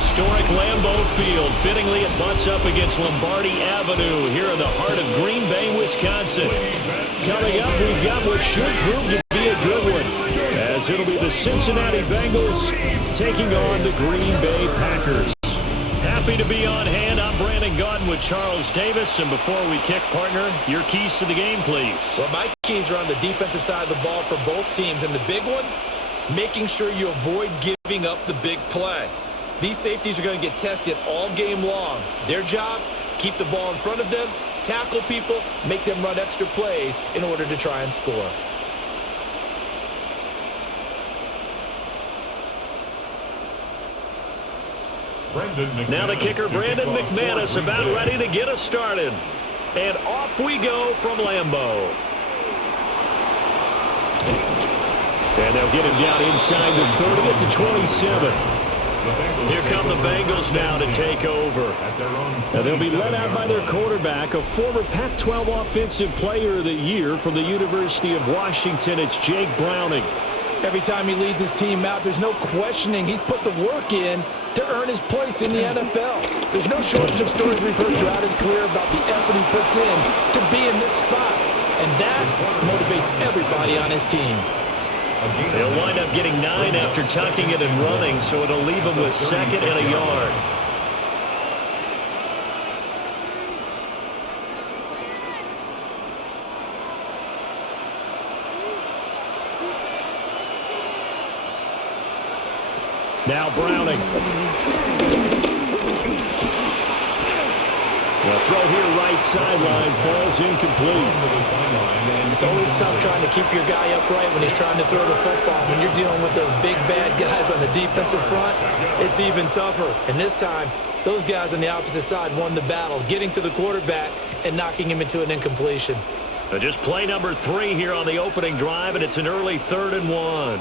historic Lambeau Field. Fittingly, it butts up against Lombardi Avenue here in the heart of Green Bay, Wisconsin. Coming up, we've got what should prove to be a good one, as it'll be the Cincinnati Bengals taking on the Green Bay Packers. Happy to be on hand. I'm Brandon Gaudin with Charles Davis. And before we kick, partner, your keys to the game, please. Well, my keys are on the defensive side of the ball for both teams. And the big one, making sure you avoid giving up the big play. These safeties are going to get tested all game long. Their job, keep the ball in front of them, tackle people, make them run extra plays in order to try and score. Now the kicker, Brandon McManus, about ready to get us started. And off we go from Lambeau. And they'll get him down inside the 30 at the 27. Here come the Bengals now to take over. Now they'll be led out by their quarterback, a former Pac-12 Offensive Player of the Year from the University of Washington. It's Jake Browning. Every time he leads his team out, there's no questioning. He's put the work in to earn his place in the NFL. There's no shortage of stories we've heard throughout his career about the effort he puts in to be in this spot. And that motivates everybody on his team. They'll wind up getting 9 after tucking it and running, so it'll leave them with 2nd and a yard. Now Browning. The throw here right sideline falls incomplete. It's always tough trying to keep your guy upright when he's trying to throw the football. When you're dealing with those big bad guys on the defensive front, it's even tougher. And this time, those guys on the opposite side won the battle, getting to the quarterback and knocking him into an incompletion. Just play number 3 here on the opening drive, and it's an early 3rd and 1.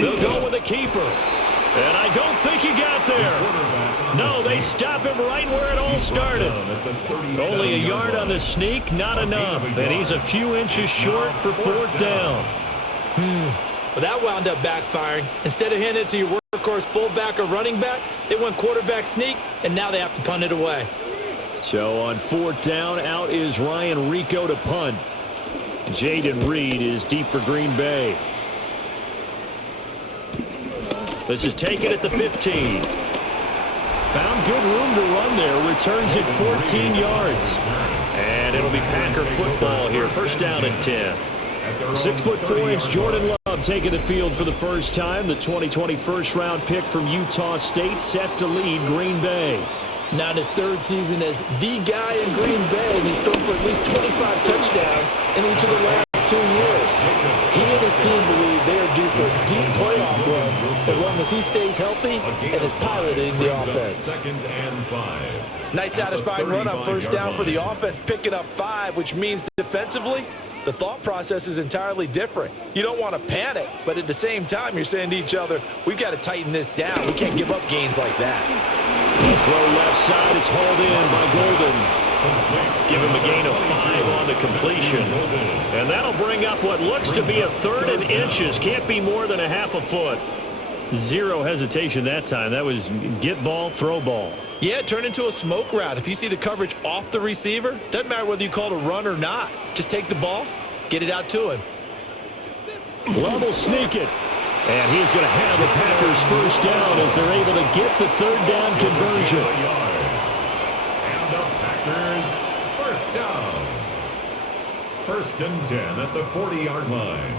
They'll go with the keeper. And I don't think he got there. No, they stop him right where it all started. Only a yard on the sneak, not enough. And he's a few inches short for 4th down. Well, that wound up backfiring. Instead of handing it to your workhorse fullback or running back, they went quarterback sneak, and now they have to punt it away. So on 4th down, out is Ryan Rico to punt. Jaden Reed is deep for Green Bay. This is taken at the 15. Found good room to run there. Returns it 14 yards. And it'll be Packer football here. 1st down and 10. 6'4" Jordan Love taking the field for the first time. The 2020 first-round pick from Utah State set to lead Green Bay. Now in his 3rd season as the guy in Green Bay, and he's thrown for at least 25 touchdowns in each of the last 2 years. He and his team believe they are due for a deep playoff run as long as he stays healthy and is piloting the offense. 2nd and 5. Nice satisfying run on 1st down for the offense, picking up 5, which means defensively, the thought process is entirely different. You don't want to panic, but at the same time, you're saying to each other, we've got to tighten this down. We can't give up gains like that. Throw left side, it's hauled in by Golden. Give him a gain of 5 on the completion. And that'll bring up what looks to be a 3rd and inches. Can't be more than a half a foot. Zero hesitation that time. That was get ball, throw ball. Yeah, it turned into a smoke route. If you see the coverage off the receiver, doesn't matter whether you call it a run or not. Just take the ball, get it out to him. Love will sneak it. And he's going to have the Packers 1st down as they're able to get the 3rd down conversion. And the Packers 1st down. 1st and 10 at the 40-yard line.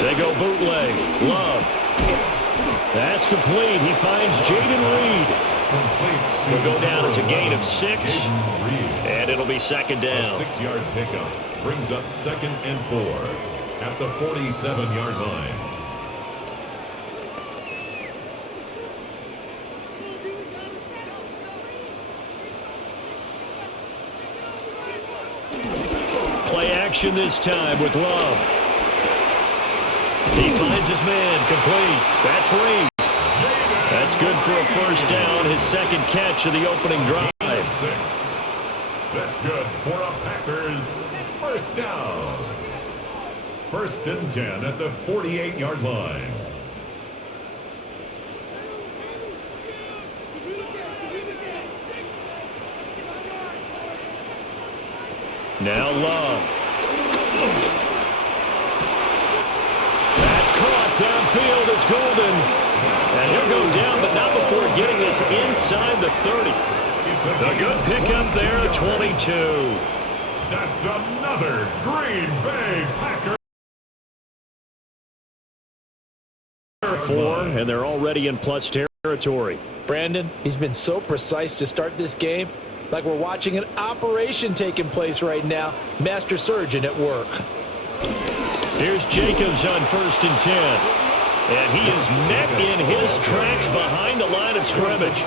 They go bootleg. Love. That's complete. He finds Jaden Reed. Will go down as a gain of 6. And it'll be 2nd down. A 6-yard pickup brings up 2nd and 4 at the 47-yard line. Play action this time with Love. He finds his man complete. That's Reed. That's good for a first down, his second catch of the opening drive. 6. That's good for a Packers first down. 1st and 10 at the 48-yard line. Now Love. That's caught downfield. It's Golden. And he'll go down, but not before getting this inside the 30. A good pickup there at 22. That's another Green Bay Packers. 4, and they're already in plus territory. Brandon, he's been so precise to start this game. Like we're watching an operation taking place right now. Master surgeon at work. Here's Jacobs on 1st and 10. And he is met in his tracks behind the line of scrimmage.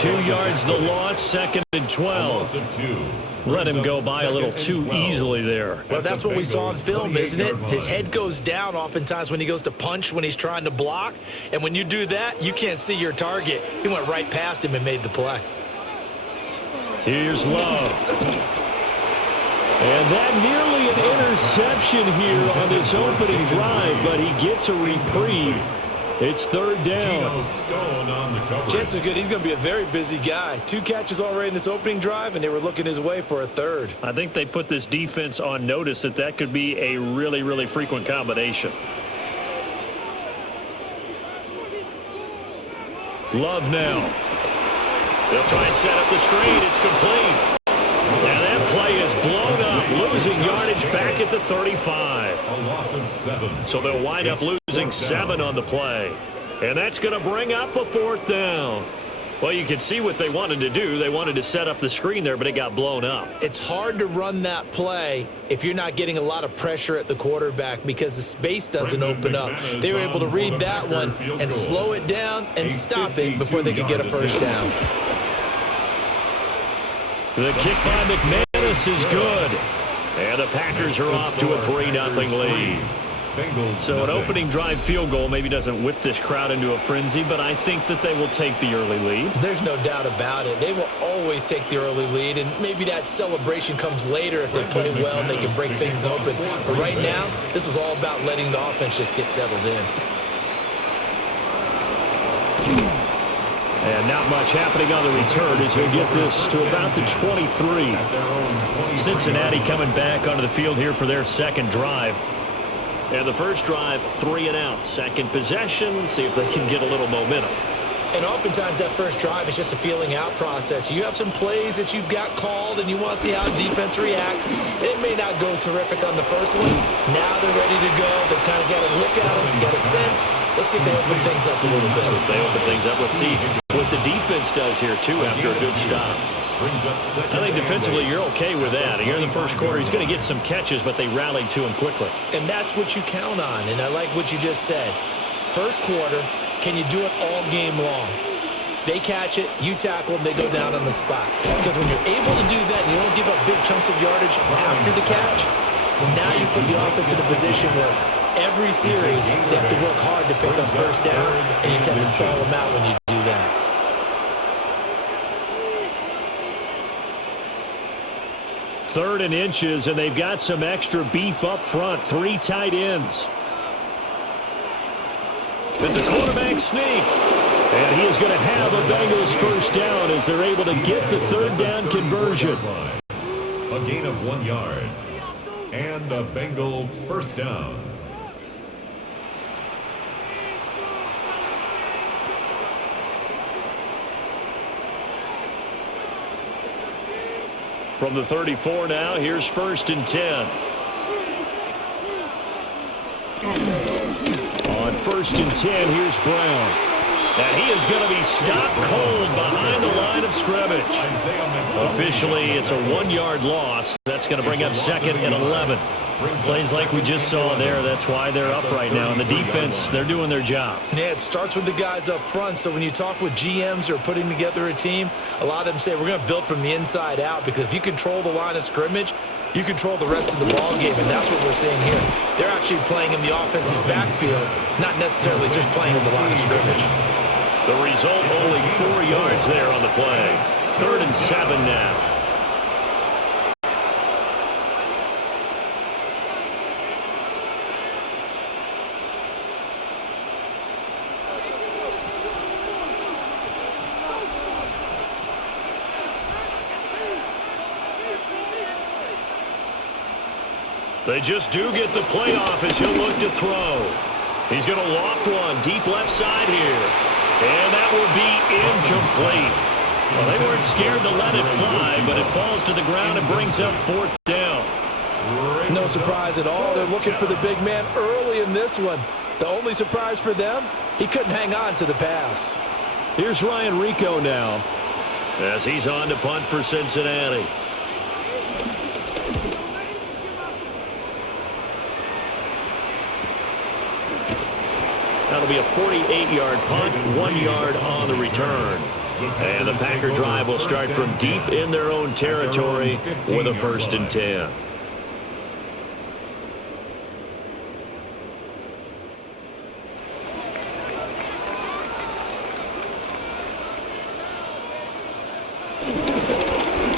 2 yards the loss, 2nd and 12. Let him go by a little too easily there. Well, that's what we saw on film, isn't it? His head goes down oftentimes when he goes to punch, when he's trying to block. And when you do that, you can't see your target. He went right past him and made the play. Here's Love. And that nearly an interception here on this opening drive, but he gets a reprieve. It's 3rd down. Chances are good he's going to be a very busy guy. 2 catches already in this opening drive, and they were looking his way for a 3rd. I think they put this defense on notice that could be a really, really frequent combination. Love now. They'll try and set up the screen. It's complete. And that play is blown up, losing yardage back at the 35. A loss of 7. So they'll wind up losing 7 on the play. And that's going to bring up a 4th down. Well, you can see what they wanted to do. They wanted to set up the screen there, but it got blown up. It's hard to run that play if you're not getting a lot of pressure at the quarterback because the space doesn't open up. They were able to read that one and slow it down and stop it before they could get a first down. The kick by McManus is good. And the Packers are off to a 3-0 lead. So an opening drive field goal maybe doesn't whip this crowd into a frenzy, but I think that they will take the early lead. There's no doubt about it. They will always take the early lead, and maybe that celebration comes later if they play well and they can break things open. But right now, this is all about letting the offense just get settled in. And not much happening on the return as he'll get this to about the 23. Cincinnati coming back onto the field here for their second drive. And the first drive, 3 and out. Second possession, see if they can get a little momentum. And oftentimes that first drive is just a feeling out process. You have some plays that you've got called and you want to see how defense reacts. It may not go terrific on the first one. Now they're ready to go. They've kind of got a look at them, got a sense. Let's see if they open things up a little bit. So if they open things up, let's see what the defense does here, too, after a good stop. I think defensively you're okay with that. Here in the first quarter, he's going to get some catches, but they rallied to him quickly. And that's what you count on, and I like what you just said. First quarter, can you do it all game long? They catch it, you tackle them, they go down on the spot. Because when you're able to do that and you don't give up big chunks of yardage after the catch, now you put the offense in a position where every series they have to work hard to pick up first downs, and you tend to stall them out when you do that. Third and inches, and they've got some extra beef up front. 3 tight ends. It's a quarterback sneak. And he is going to have a Bengals first down as they're able to get the third down conversion. A gain of 1 yard. And a Bengal first down. From the 34 now, here's 1st and 10. On 1st and 10, here's Brown. And he is going to be stopped cold behind the line of scrimmage. Officially, it's a 1-yard loss. That's going to bring up 2nd and 11. Plays like we just saw there. That's why they're up right now. And the defense, they're doing their job. Yeah, it starts with the guys up front. So when you talk with GMs who are putting together a team, a lot of them say we're going to build from the inside out, because if you control the line of scrimmage, you control the rest of the ball game, and that's what we're seeing here. They're actually playing in the offense's backfield, not necessarily just playing at the line of scrimmage. The result, only 4 yards there on the play. 3rd and 7 now. They just do get the play off as he'll look to throw. He's going to loft one deep left side here. And that will be incomplete. Well, they weren't scared to let it fly, but it falls to the ground and brings up 4th down. No surprise at all. They're looking for the big man early in this one. The only surprise for them, he couldn't hang on to the pass. Here's Ryan Rico now as he's on to punt for Cincinnati. That'll be a 48-yard punt, 1 yard on the return. And the Packer drive will start from deep in their own territory with a 1st and 10.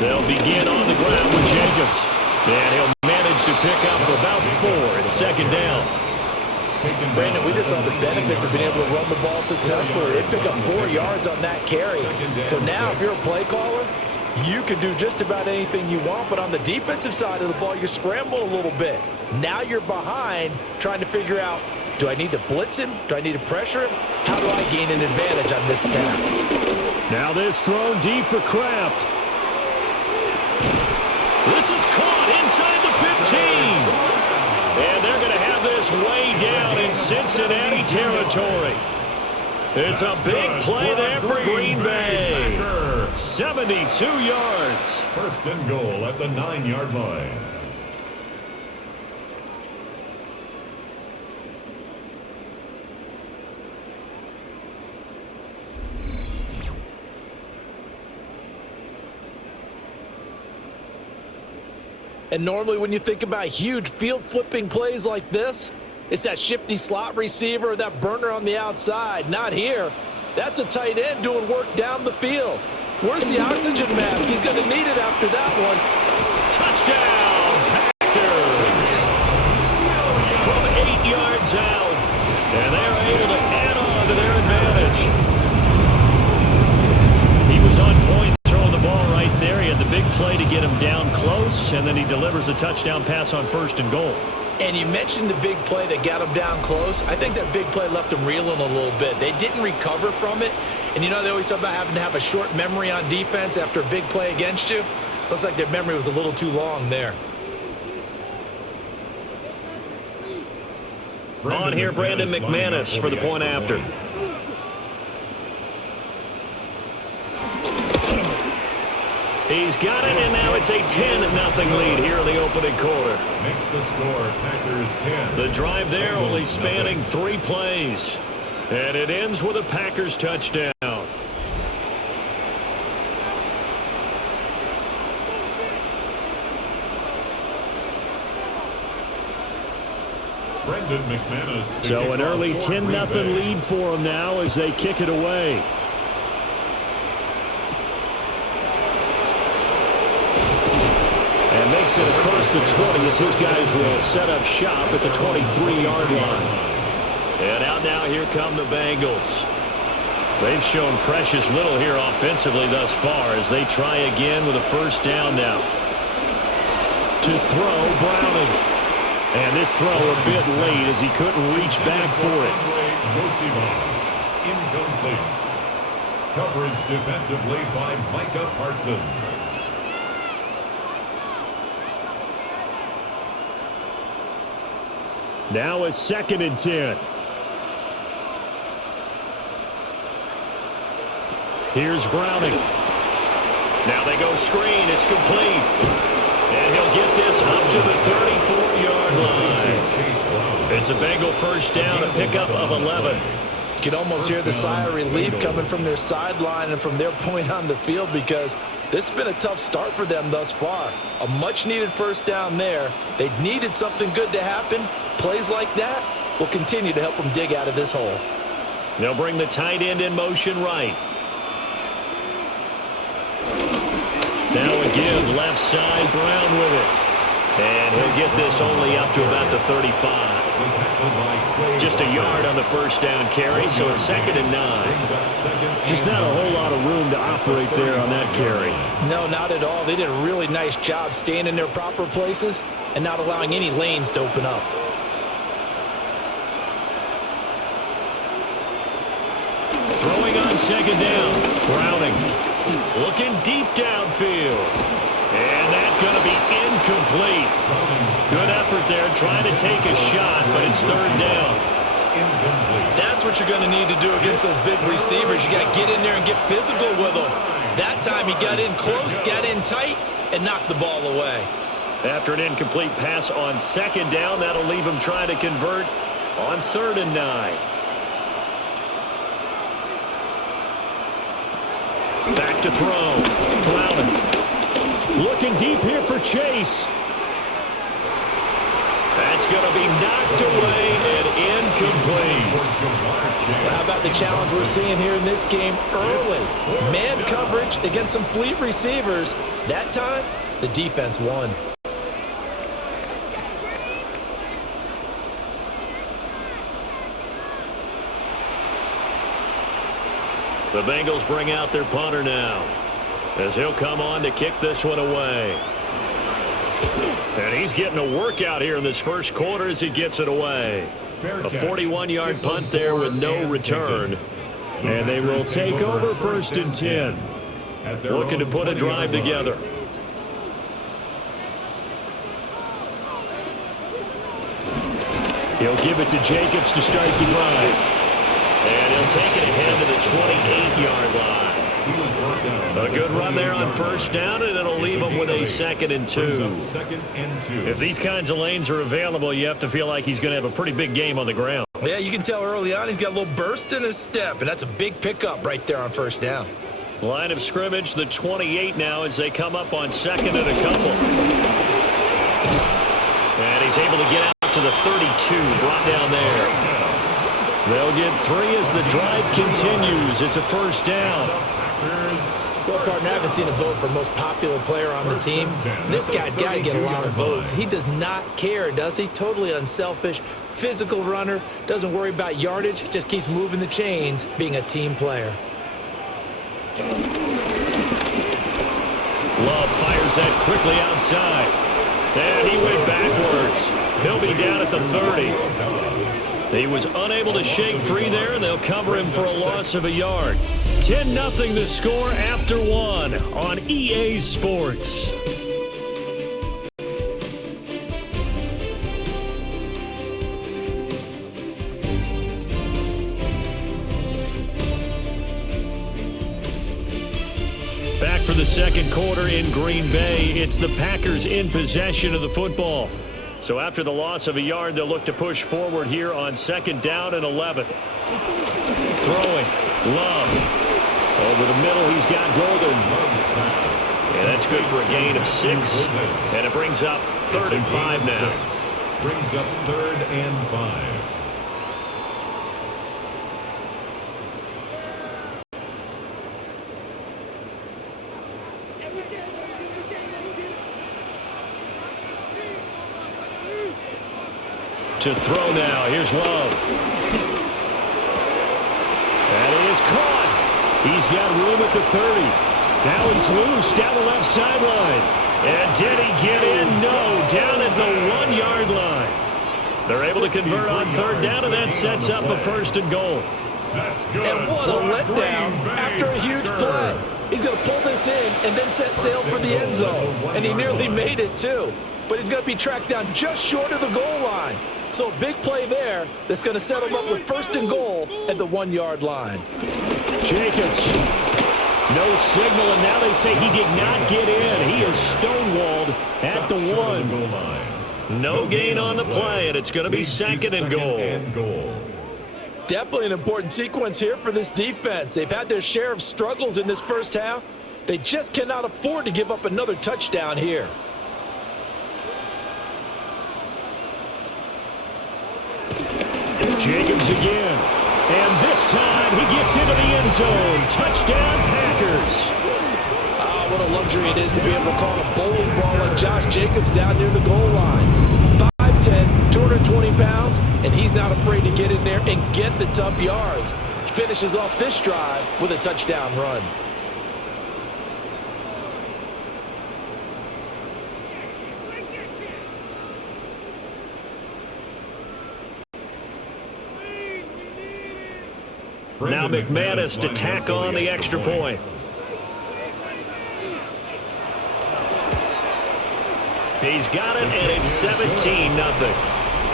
They'll begin on the ground with Jacobs. And he'll manage to pick up about 4 at 2nd down. Brandon, we just saw the benefits of being able to run the ball successfully. They pick up 4 yards on that carry. So now if you're a play caller, you can do just about anything you want. But on the defensive side of the ball, you're scrambling a little bit. Now you're behind trying to figure out, do I need to blitz him? Do I need to pressure him? How do I gain an advantage on this snap? Now this thrown deep for Kraft. This is caught inside the 15. And they're going to have this way down in Cincinnati territory. It's a big play there for Green Bay. 72 yards. 1st and goal at the 9-yard line. And normally when you think about huge field-flipping plays like this, it's that shifty slot receiver or that burner on the outside. Not here. That's a tight end doing work down the field. Where's the oxygen mask? He's going to need it after that one. Touchdown, Packers! From 8 yards out. And they're able to add on to their advantage. He was on point throwing the ball right there. He had the big play to get him down close, and then he delivers a touchdown pass on 1st and goal. And you mentioned the big play that got him down close. I think that big play left him reeling a little bit. They didn't recover from it. And you know they always talk about having to have a short memory on defense after a big play against you. Looks like their memory was a little too long there. On here, Brandon McManus for the point after. He's got it, and now it's a 10-0 lead here in the opening quarter. Makes the score Packers 10. The drive there only spanning 3 plays. And it ends with a Packers touchdown. Brendan McManus. So an early 10-0 lead for them now as they kick it away. And makes it across the 20 as his guys will set up shop at the 23-yard line. And out now, here come the Bengals. They've shown precious little here offensively thus far as they try again with a 1st down now. To throw, Browning. And this throw a bit late as he couldn't reach back for it. Incomplete. Coverage defensively by Micah Parsons. Now a 2nd and 10. Here's Browning. Now they go screen. It's complete. And he'll get this up to the 34-yard line. It's a Bengal 1st down, a pickup of 11. You can almost hear the sigh of relief coming from their sideline and from their point on the field because this has been a tough start for them thus far. A much-needed 1st down there. They needed something good to happen. Plays like that will continue to help them dig out of this hole. They'll bring the tight end in motion right. Now a give left side, Brown with it. And he'll get this only up to about the 35. Just a yard on the first down carry, so it's 2nd and 9. Just not a whole lot of room to operate there on that carry. No, not at all. They did a really nice job staying in their proper places and not allowing any lanes to open up. Throwing on 2nd down. Browning looking deep downfield. And that's going to be incomplete. Good effort there trying to take a shot, but it's 3rd down. That's what you're going to need to do against those big receivers. You got to get in there and get physical with them. That time he got in close, got in tight, and knocked the ball away. After an incomplete pass on 2nd down, that'll leave him trying to convert on 3rd and 9. Back to throw. Browning. Looking deep here for Chase. That's going to be knocked away and incomplete. Well, how about the challenge we're seeing here in this game early? Man coverage against some fleet receivers. That time, the defense won. The Bengals bring out their punter now, as he'll come on to kick this one away. And he's getting a workout here in this first quarter as he gets it away. A 41-yard punt there with no return. And they will take over 1st and 10. Looking to put a drive together. He'll give it to Jacobs to start the drive. And he'll take it ahead to the 28-yard line. A good run there on 1st down, and it'll leave him with a 2nd and 2. If these kinds of lanes are available, you have to feel like he's going to have a pretty big game on the ground. Yeah, you can tell early on he's got a little burst in his step, and that's a big pickup right there on 1st down. Line of scrimmage, the 28 now as they come up on 2nd and a couple. And he's able to get out to the 32, brought down there. They'll get 3 as the drive continues. It's a 1st down. Well, partner, I haven't seen a vote for most popular player on the team. This guy's got to get a lot of votes. He does not care, does he? Totally unselfish, physical runner, doesn't worry about yardage, just keeps moving the chains, being a team player. Love fires that quickly outside. And he went backwards. He'll be down at the 30. He was unable to shake free there, and they'll cover him for a loss of a yard. 10-0 the score after 1 on EA Sports. Back for the 2nd quarter in Green Bay. It's the Packers in possession of the football. So after the loss of a yard, they'll look to push forward here on 2nd down and 11. Throwing. Love. Over the middle, he's got Golden. And that's good for a gain of 6. And it brings up 3rd and 5 now. Brings up 3rd and 5. To throw now. Here's Love. That is caught. He's got room at the 30. Now he's loose down the left sideline. And did he get in? No. Down at the 1-yard line. They're able to convert on 3rd down, and that sets up a 1st and goal. And what a letdown after a huge play. He's going to pull this in and then set sail for the end zone. And he nearly made it, too. But he's going to be tracked down just short of the goal line. So a big play there that's going to set him up with 1st and goal at the 1-yard line. Jacobs. No signal, and now they say he did not get in. He is stonewalled at the 1. No gain on the play, and it's going to be 2nd and goal. Definitely an important sequence here for this defense. They've had their share of struggles in this first half. They just cannot afford to give up another touchdown here. Jacobs again. And this time into the end zone. Touchdown, Packers. What a luxury it is to be able to call a bowling ball like Josh Jacobs down near the goal line. 5'10", 220 pounds, and he's not afraid to get in there and get the tough yards. He finishes off this drive with a touchdown run. Now McManus to tack on the extra point. He's got it, and it's 17-0.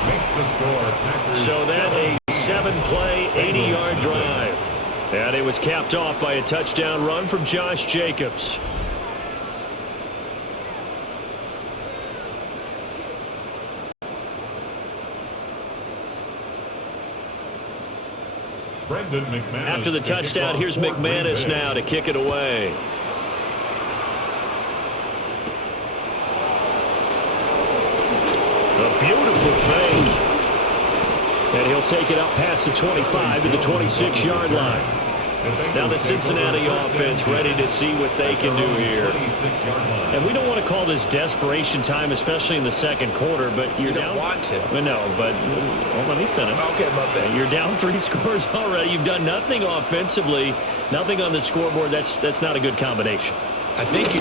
Makes the score. Packers So that a 7-play, 80-yard drive. And it was capped off by a touchdown run from Josh Jacobs. After the touchdown, here's McManus now to kick it away. A beautiful fake. And he'll take it up past the 25 to the 26-yard line. Now the Cincinnati offense ready to see what they can do here. And we don't want to call this desperation time, especially in the second quarter, but you're down. You don't want to. No, but let me finish. Okay, my bad. You're down 3 scores already. You've done nothing offensively, nothing on the scoreboard. That's not a good combination. I think you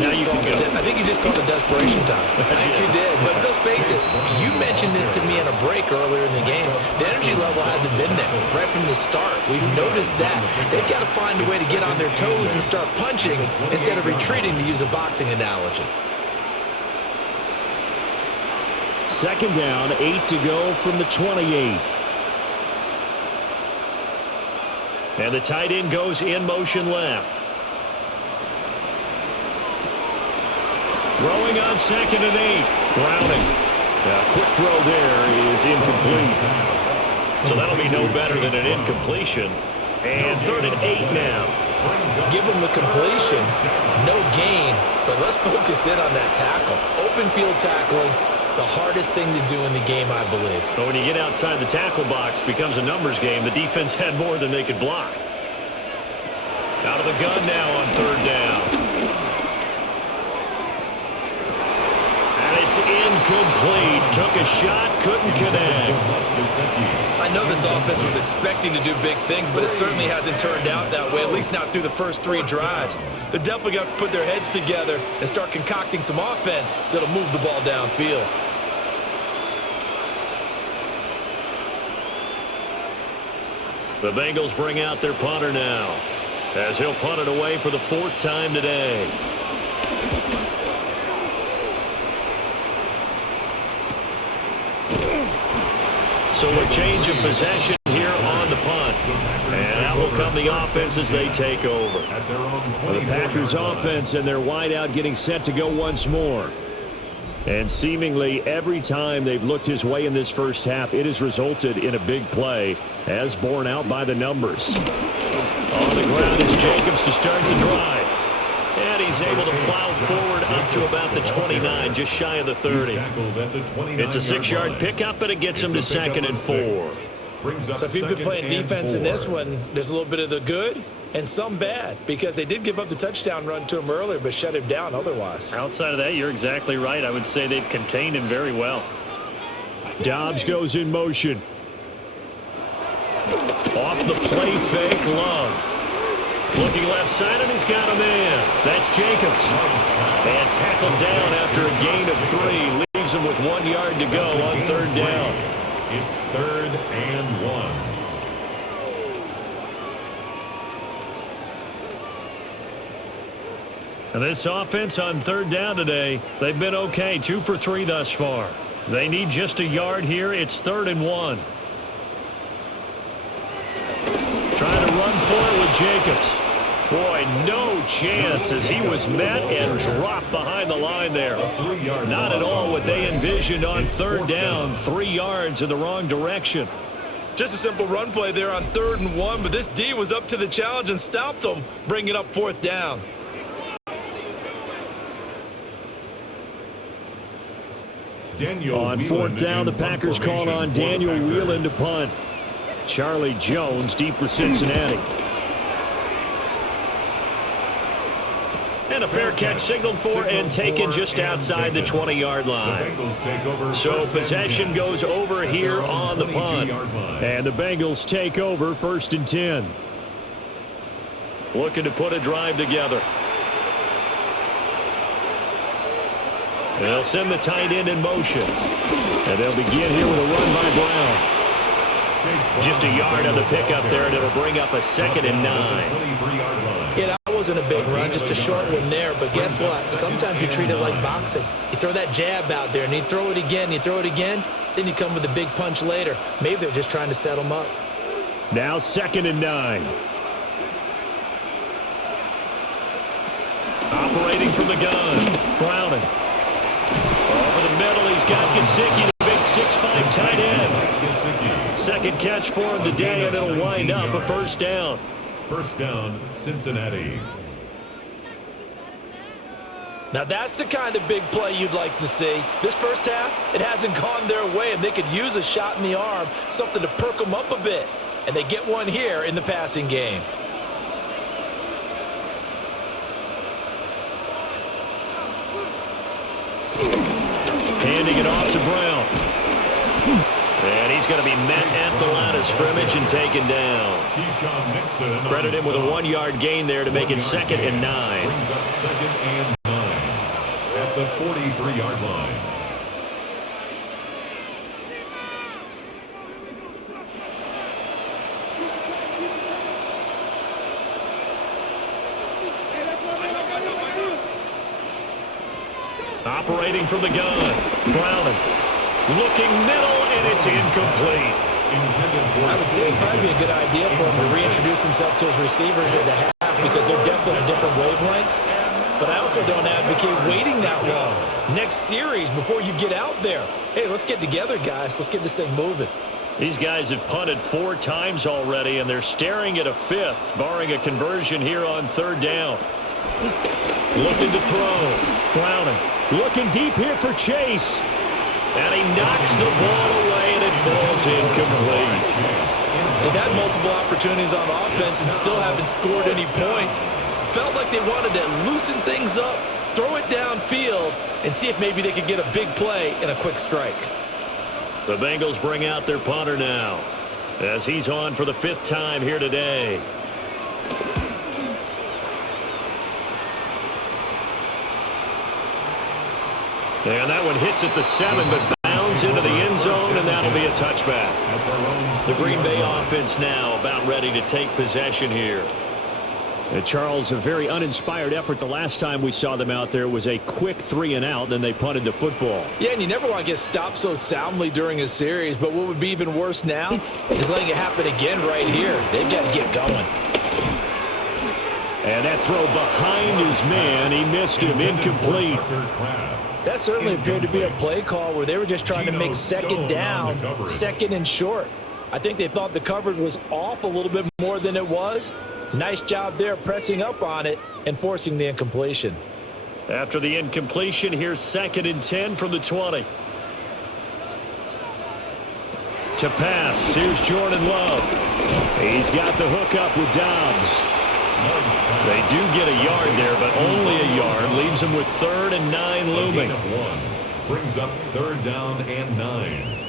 just called it desperation time. I think you did. But let's face it, you mentioned this to me in a break earlier in the game. The energy level hasn't been there right from the start. We've noticed that. They've got to find a way to get on their toes and start punching instead of retreating, to use a boxing analogy. Second down, 8 to go from the 28. And the tight end goes in motion left. Throwing on 2nd and 8. Browning. Quick throw there is incomplete. So that'll be no better than an incompletion. And 3rd and 8 now. Give him the completion. No gain. But let's focus in on that tackle. Open field tackling, the hardest thing to do in the game, I believe. But when you get outside the tackle box, it becomes a numbers game. The defense had more than they could block. Out of the gun now on 3rd down. It's incomplete. Took a shot, couldn't connect. I know this offense was expecting to do big things, but it certainly hasn't turned out that way, at least not through the first 3 drives. They're definitely going to have to put their heads together and start concocting some offense that'll move the ball downfield. The Bengals bring out their punter now, as he'll punt it away for the 4th time today. So a change of possession here on the punt. And out will come the offense as they take over. The Packers offense and their wideout getting set to go once more. And seemingly every time they've looked his way in this first half, it has resulted in a big play, as borne out by the numbers. On the ground is Jacobs to start the drive. And he's able to plow forward up to about the 29, just shy of the 30. It's a 6-yard pickup, but it gets him to 2nd and 4. So if you've been playing defense in this one, there's a little bit of the good and some bad, because they did give up the touchdown run to him earlier, but shut him down otherwise. Outside of that, you're exactly right. I would say they've contained him very well. Dobbs goes in motion. Off the play fake, Love. Looking left side, and he's got a man. That's Jacobs. And tackled down after a gain of 3. Leaves him with 1 yard to go on 3rd down. It's 3rd and 1. And this offense on 3rd down today, they've been okay. 2 for 3 thus far. They need just a yard here. It's 3rd and 1. Trying to run for it with Jacobs. Boy, no chance as he was met and dropped behind the line there. Not at all what they envisioned on 3rd down. 3 yards in the wrong direction. Just a simple run play there on 3rd and 1, but this D was up to the challenge and stopped them, bringing up 4th down. On 4th down, the Packers called on Daniel Whelan to punt. Charlie Jones deep for Cincinnati. And a fair catch signaled for and taken just outside the 20-yard line. So possession goes over here on the punt. And the Bengals take over 1st and 10. Looking to put a drive together. They'll send the tight end in motion. And they'll begin here with a run by Brown. Just a yard on the pickup there, and it'll bring up a 2nd and 9. Yeah, that wasn't a big run, just a short one there. But guess what? Sometimes you treat it like boxing. You throw that jab out there, and you throw it again, then you come with a big punch later. Maybe they're just trying to set them up. Now 2nd and 9. Operating from the gun. Browning. Over the middle, he's got Gesicki, the big 6'5" tight end. Second catch for him today, and it'll wind up a 1st down. 1st down, Cincinnati. Now that's the kind of big play you'd like to see. This first half, it hasn't gone their way, and they could use a shot in the arm, something to perk them up a bit. And they get one here in the passing game. Handing it off to Brown. And he's going to be met at the line of scrimmage and taken down. Credit him with a 1-yard gain there to make it 2nd and 9. Brings up 2nd and 9 at the 43-yard line. Operating from the gun. Browning. Looking middle, and it's incomplete. I would say it'd probably be a good idea for him to reintroduce himself to his receivers at the half because they're definitely on different wavelengths. But I also don't advocate waiting that long. Next series before you get out there. Hey, let's get together, guys. Let's get this thing moving. These guys have punted 4 times already, and they're staring at a 5th, barring a conversion here on 3rd down. Looking to throw. Browning. Looking deep here for Chase. And he knocks the ball away, and it falls incomplete. They've had multiple opportunities on offense and still haven't scored any points. Felt like they wanted to loosen things up, throw it downfield, and see if maybe they could get a big play and a quick strike. The Bengals bring out their punter now as he's on for the 5th time here today. And that one hits at the 7, but bounds into the end zone, and that'll be a touchback. The Green Bay offense now about ready to take possession here. And Charles, a very uninspired effort the last time we saw them out there was a quick 3-and-out, then they punted the football. Yeah, and you never want to get stopped so soundly during a series, but what would be even worse now is letting it happen again right here. They've got to get going. And that throw behind his man, he missed him, incomplete. That certainly appeared to be a play call where they were just trying to make 2nd down, 2nd and short. I think they thought the coverage was off a little bit more than it was. Nice job there pressing up on it and forcing the incompletion. After the incompletion, here's 2nd and 10 from the 20. To pass, here's Jordan Love. He's got the hook up with Dobbs. They do get a yard there, but only a yard. Leaves them with 3rd and 9 looming. Brings up 3rd down and 9.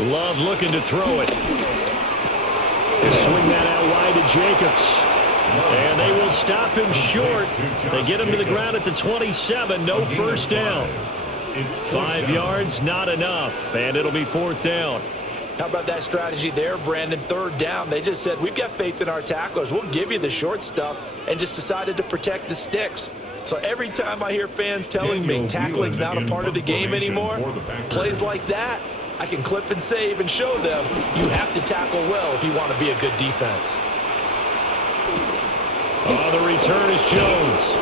Love looking to throw it. They swing that out wide to Jacobs. And they will stop him short. They get him to the ground at the 27. No 1st down. 5 yards, not enough. And it'll be 4th down. How about that strategy there, Brandon? 3rd down. They just said, we've got faith in our tacklers. We'll give you the short stuff, and just decided to protect the sticks. So every time I hear fans telling me tackling's not a part of the game anymore, plays like that, I can clip and save and show them you have to tackle well if you want to be a good defense. Oh, the return is Jones.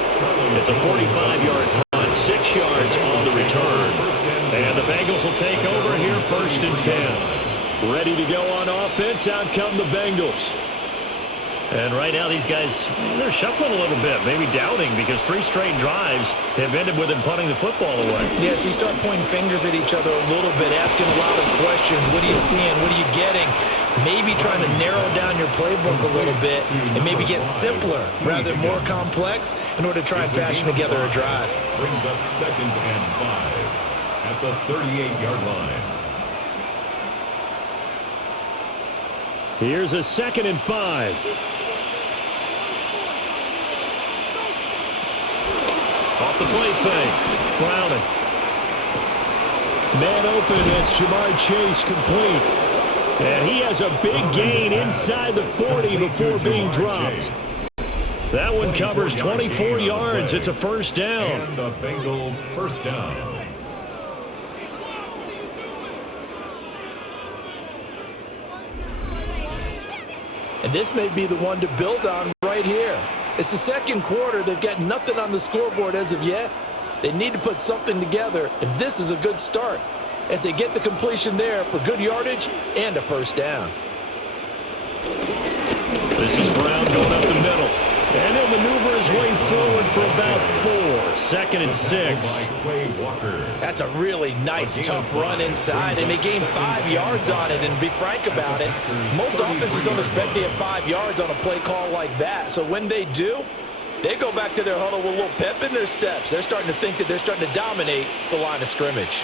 It's a 45-yard punt, 6 yards on the return. And the Bengals will take over here 1st and 10. Ready to go on offense, out come the Bengals. And right now these guys, they're shuffling a little bit, maybe doubting, because 3 straight drives have ended with them punting the football away. Yeah, so you start pointing fingers at each other a little bit, asking a lot of questions. What are you seeing? What are you getting? Maybe trying to narrow down your playbook a little bit and maybe get simpler rather than more complex in order to try and fashion together a drive. Brings up 2nd and 5 at the 38-yard line. Here's a 2nd and 5. Off the play fake. Browning. Man open, that's Jamar Chase complete. And he has a big gain inside the 40 before being dropped. That one covers 24 yards. It's a first down. And the Bengals first down. And this may be the one to build on right here. It's the second quarter. They've got nothing on the scoreboard as of yet. They need to put something together, and this is a good start as they get the completion there for good yardage and a first down. This is Brown going up the middle. And he'll maneuver his way forward for about 4. 2nd and 6. That's a really nice, tough run inside, and they gained 5 yards on it. And to be frank about it, most offenses don't expect to have 5 yards on a play call like that. So when they do, they go back to their huddle with a little pep in their steps. They're starting to think that they're starting to dominate the line of scrimmage.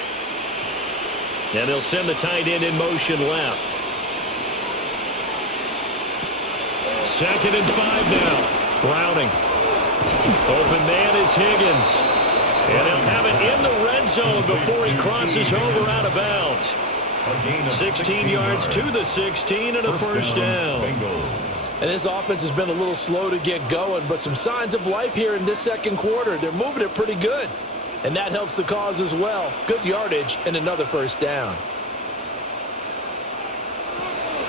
And they'll send the tight end in motion left. 2nd and 5 now. Browning. Open man is Higgins. And he'll have it in the red zone before he crosses over out of bounds. 16 yards to the 16 and a first down. And this offense has been a little slow to get going, but some signs of life here in this second quarter. They're moving it pretty good, and that helps the cause as well. Good yardage and another first down.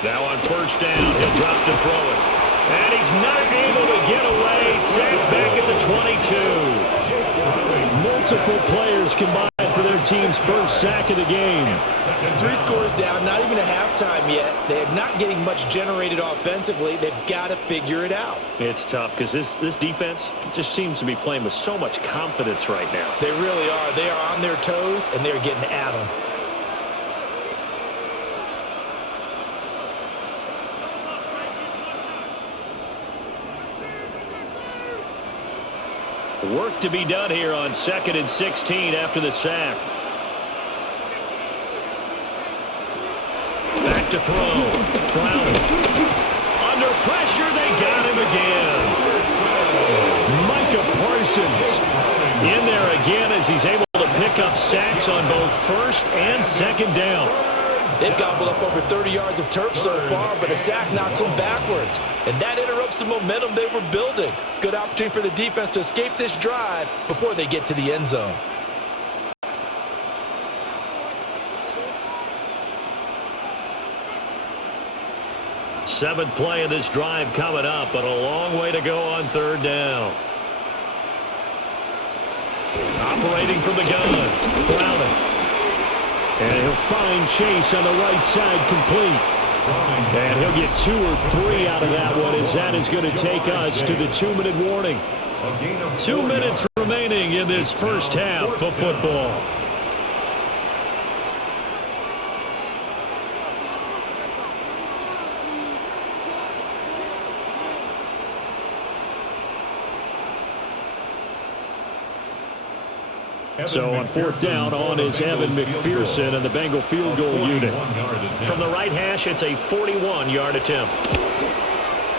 Now on first down, he'll drop to throw it. And he's not able to get away. Sacked back at the 22. Multiple players combined for their team's first sack of the game. 3 scores down, not even a halftime yet. They're not getting much generated offensively. They've got to figure it out. It's tough because this defense just seems to be playing with so much confidence right now. They really are. They are on their toes, and they're getting at them. Work to be done here on 2nd and 16 after the sack. Back to throw. Brown. Under pressure, they got him again. Micah Parsons in there again as he's able to pick up sacks on both first and second down. They've gobbled up over 30 yards of turf so far, but a sack knocks them backwards. And that interrupts the momentum they were building. Good opportunity for the defense to escape this drive before they get to the end zone. Seventh play of this drive coming up, but a long way to go on third down. Operating from the gun. Browning. And he'll find Chase on the right side complete. And he'll get 2 or 3 out of that one, as that is going to take us to the 2-minute warning. 2 minutes remaining in this first half of football. So on fourth down, on is Evan McPherson and the Bengal field goal unit. From the right hash, it's a 41-yard attempt.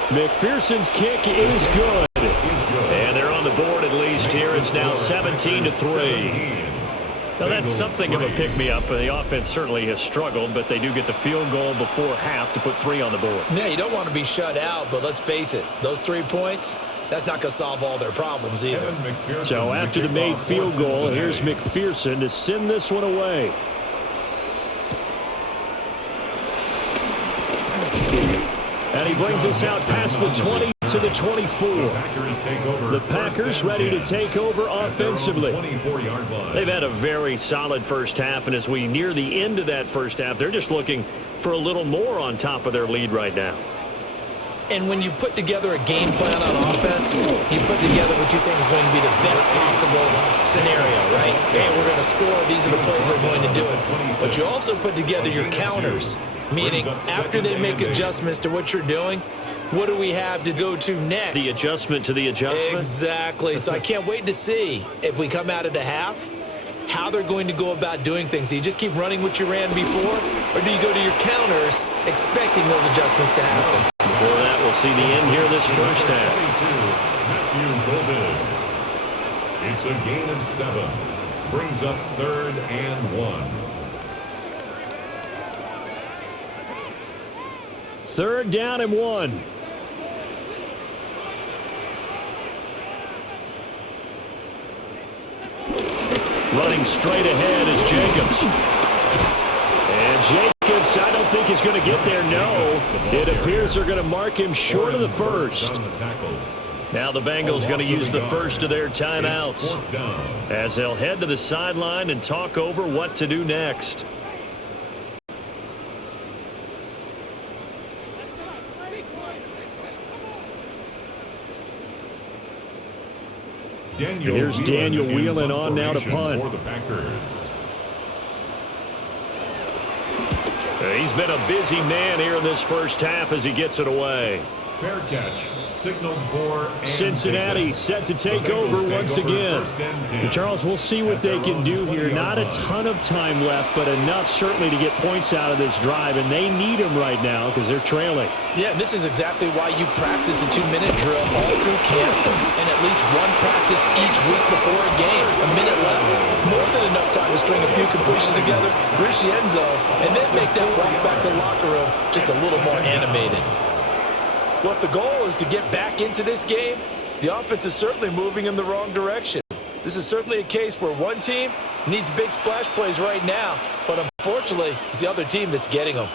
McPherson's kick is good. And they're on the board at least here. It's now 17-3. Now that's something of a pick-me-up. The offense certainly has struggled, but they do get the field goal before half to put 3 on the board. Yeah, you don't want to be shut out, but let's face it, those 3 points, that's not going to solve all their problems either. So after the made field goal, here's McPherson to send this one away. And he brings us out past the 20 to the 24. The Packers ready to take over offensively. They've had a very solid first half, and as we near the end of that first half, they're just looking for a little more on top of their lead right now. And when you put together a game plan on offense, you put together what you think is going to be the best possible scenario, right? Hey, we're going to score. These are the plays that are going to do it. But you also put together your counters, meaning after they make adjustments to what you're doing, what do we have to go to next? The adjustment to the adjustment? Exactly. So I can't wait to see if we come out of the half, how they're going to go about doing things. Do you just keep running what you ran before, or do you go to your counters expecting those adjustments to happen? Before that, we'll see the end here this first half. It's a gain of 7. Brings up 3rd and 1. 3rd down and 1. Running straight ahead is Jacobs. And Jacobs, I don't think is going to get there. No, it appears they're going to mark him short of the first. Now the Bengals going to use the first of their timeouts as they'll head to the sideline and talk over what to do next. Here's Daniel Whelan on now to punt. For the Packers. He's been a busy man here in this first half as he gets it away. Fair catch. Signaled for Cincinnati set to take over once again. And Charles, we'll see what they can do here. Not a ton of time left, but enough certainly to get points out of this drive, and they need them right now because they're trailing. Yeah, and this is exactly why you practice a 2-minute drill all through camp and at least one practice each week before a game. A minute left, more than enough time to string a few completions together, reach the end zone, and then make that walk back to the locker room just a little more animated. Well, if the goal is to get back into this game, the offense is certainly moving in the wrong direction. This is certainly a case where one team needs big splash plays right now, but unfortunately, it's the other team that's getting them.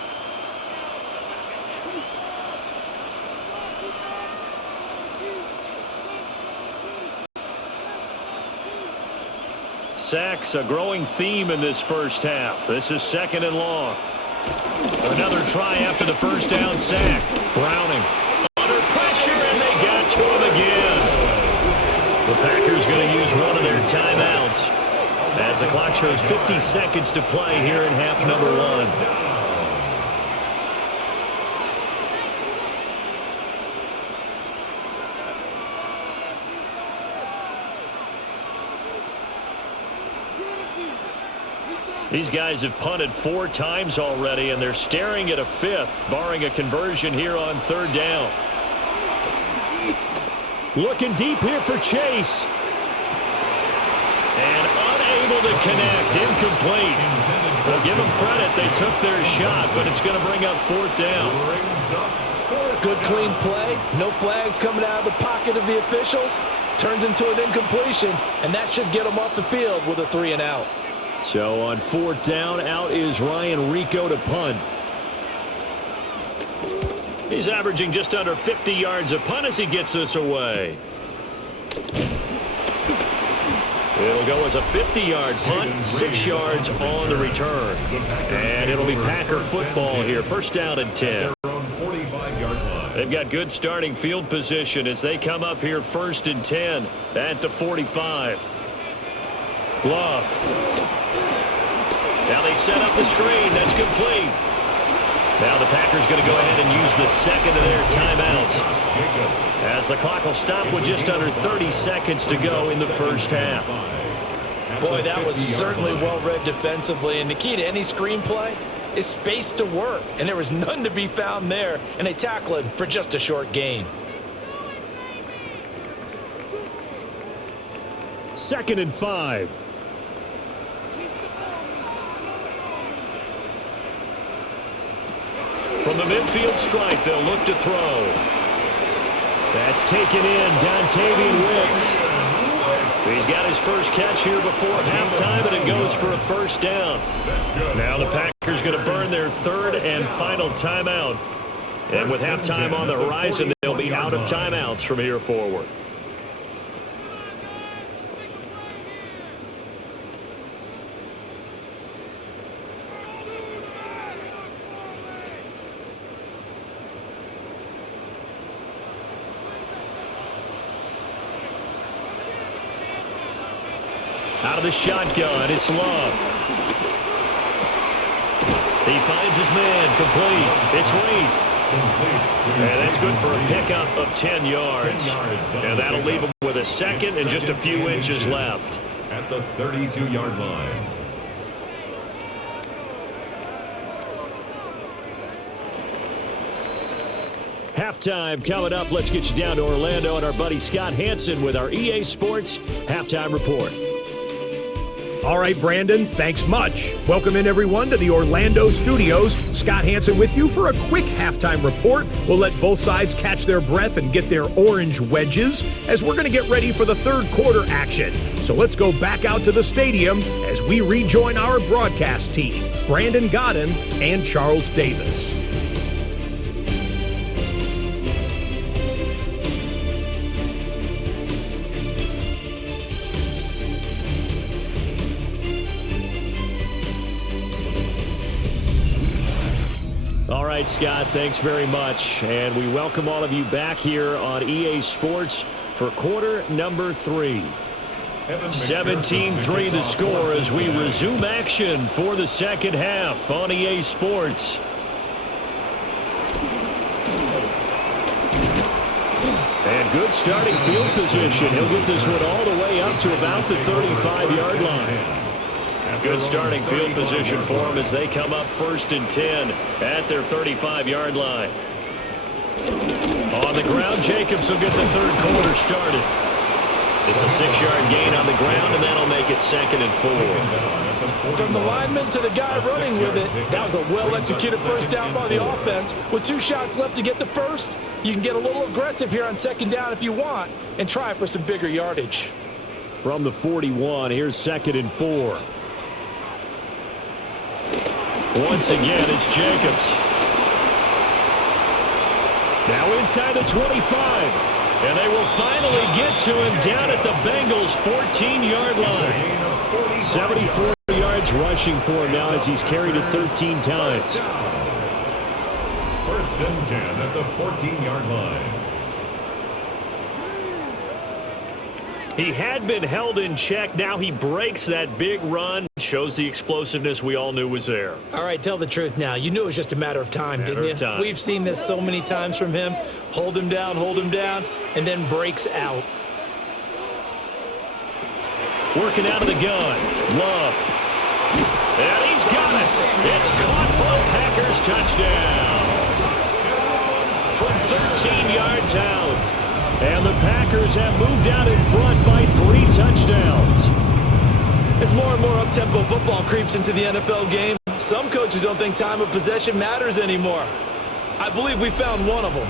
Sacks, a growing theme in this first half. This is 2nd and long. Another try after the first down sack. Browning under pressure, and they got to him again. The Packers going to use one of their timeouts as the clock shows 50 seconds to play here in half number 1. These guys have punted 4 times already, and they're staring at a 5th, barring a conversion here on 3rd down. Looking deep here for Chase. And unable to connect, incomplete. We'll give them credit, they took their shot, but it's going to bring up 4th down. Good clean play, no flags coming out of the pocket of the officials. Turns into an incompletion, and that should get them off the field with a 3 and out. So on 4th down, out is Ryan Rico to punt. He's averaging just under 50 yards a punt as he gets this away. It'll go as a 50-yard punt, 6 yards on the return. And it'll be Packer football here, 1st down and 10. They've got good starting field position as they come up here 1st and 10 at the 45. Glove. Now they set up the screen. That's complete. Now the Packers going to go ahead and use the 2nd of their timeouts as the clock will stop with just under 30 seconds to go in the first half. Boy, that was certainly well read defensively, and the key to any screenplay is space to work, and there was none to be found there, and they tackle it for just a short gain. 2nd and 5. From the midfield stripe, they'll look to throw. That's taken in, Dontavian Wicks. He's got his first catch here before halftime, and it goes for a 1st down. Now the Packers going to burn their 3rd and final timeout. And with halftime on the horizon, they'll be out of timeouts from here forward. Out of the shotgun, it's Love. He finds his man, complete. It's Reed. And that's good for a pickup of 10 yards. And that'll leave him with a second and just a few inches left. At the 32-yard line. Halftime coming up. Let's get you down to Orlando and our buddy Scott Hansen with our EA Sports Halftime Report. All right, Brandon, thanks much. Welcome in, everyone, to the Orlando studios. Scott Hansen with you for a quick halftime report. We'll let both sides catch their breath and get their orange wedges as we're going to get ready for the third quarter action. So let's go back out to the stadium as we rejoin our broadcast team, Brandon Godden and Charles Davis. All right, Scott, thanks very much. And we welcome all of you back here on EA Sports for quarter number 3. 17-3 the score as we resume action for the second half on EA Sports. And good starting field position. He'll get this one all the way up to about the 35-yard line. Good starting field position for them as they come up 1st and 10 at their 35-yard line. On the ground, Jacobs will get the third quarter started. It's a 6-yard gain on the ground, and that'll make it 2nd and 4. From the lineman to the guy running with it, that was a well-executed first down by the offense. With 2 shots left to get the first, you can get a little aggressive here on 2nd down if you want and try for some bigger yardage. From the 41, here's 2nd and 4. Once again, it's Jacobs. Now inside the 25. And they will finally get to him down at the Bengals' 14-yard line. 74 yards rushing for him now as he's carried it 13 times. 1st and 10 at the 14-yard line. He had been held in check. Now he breaks that big run. Shows the explosiveness we all knew was there. All right, tell the truth now. You knew it was just a matter of time, didn't you? We've seen this so many times from him. Hold him down, and then breaks out. Working out of the gun. Love. And he's got it. It's caught for a Packers touchdown. From 13 yards out. And the Packers have moved out in front by 3 touchdowns. As more and more up-tempo football creeps into the NFL game, some coaches don't think time of possession matters anymore. I believe we found one of them.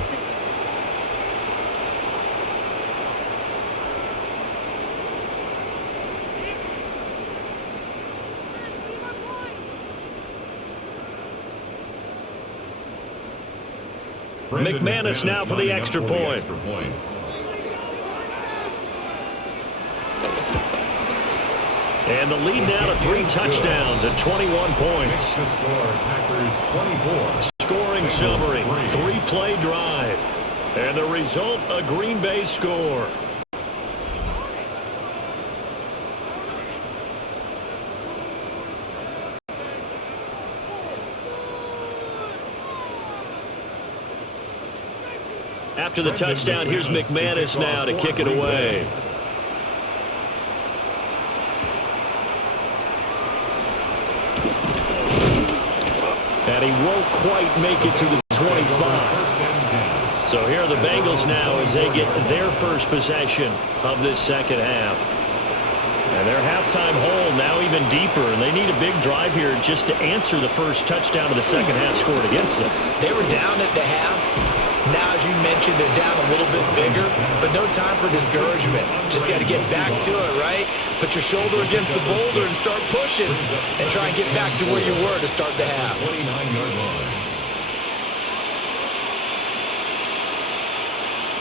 McManus now for the extra point. And the lead now to 3 touchdowns and 21 points. Scoring summary, 3-play drive. And the result, a Green Bay score. After the touchdown, here's McManus now to kick it away. And he won't quite make it to the 25. So here are the Bengals now as they get their first possession of this second half. And their halftime hole now even deeper, and they need a big drive here just to answer the first touchdown of the second half scored against them. They were down at the half. Now, as you mentioned, they're down a little bit bigger, but no time for discouragement. Just got to get back to it, right? Put your shoulder against the boulder and start pushing and try and get back to where you were to start the half. 29-yard line.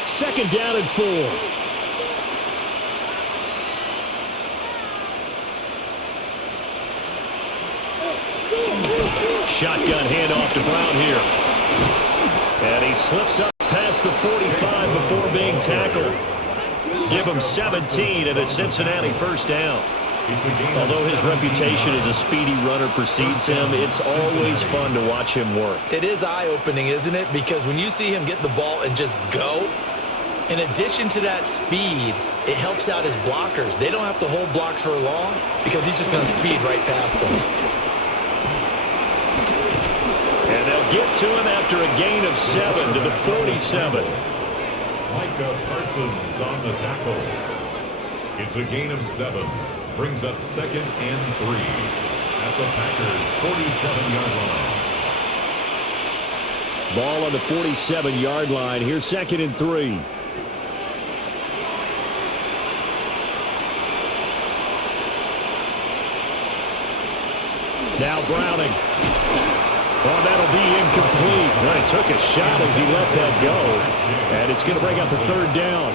Second down and 4. Shotgun handoff to Brown here. And he slips up past the 45 before being tackled. Give him 17 and a Cincinnati first down. Although his reputation as a speedy runner precedes him, it's always fun to watch him work. It is eye-opening, isn't it? Because when you see him get the ball and just go, in addition to that speed, it helps out his blockers. They don't have to hold blocks for long because he's just going to speed right past them. And they'll get to him after a gain of 7 to the 47. Micah Parsons on the tackle. It's a gain of 7. Brings up 2nd and 3 at the Packers' 47-yard line. Ball on the 47-yard line. Here's 2nd and 3. Now Browning. Oh, that'll be incomplete. Well, he took a shot as he let that go. And it's going to bring up a 3rd down.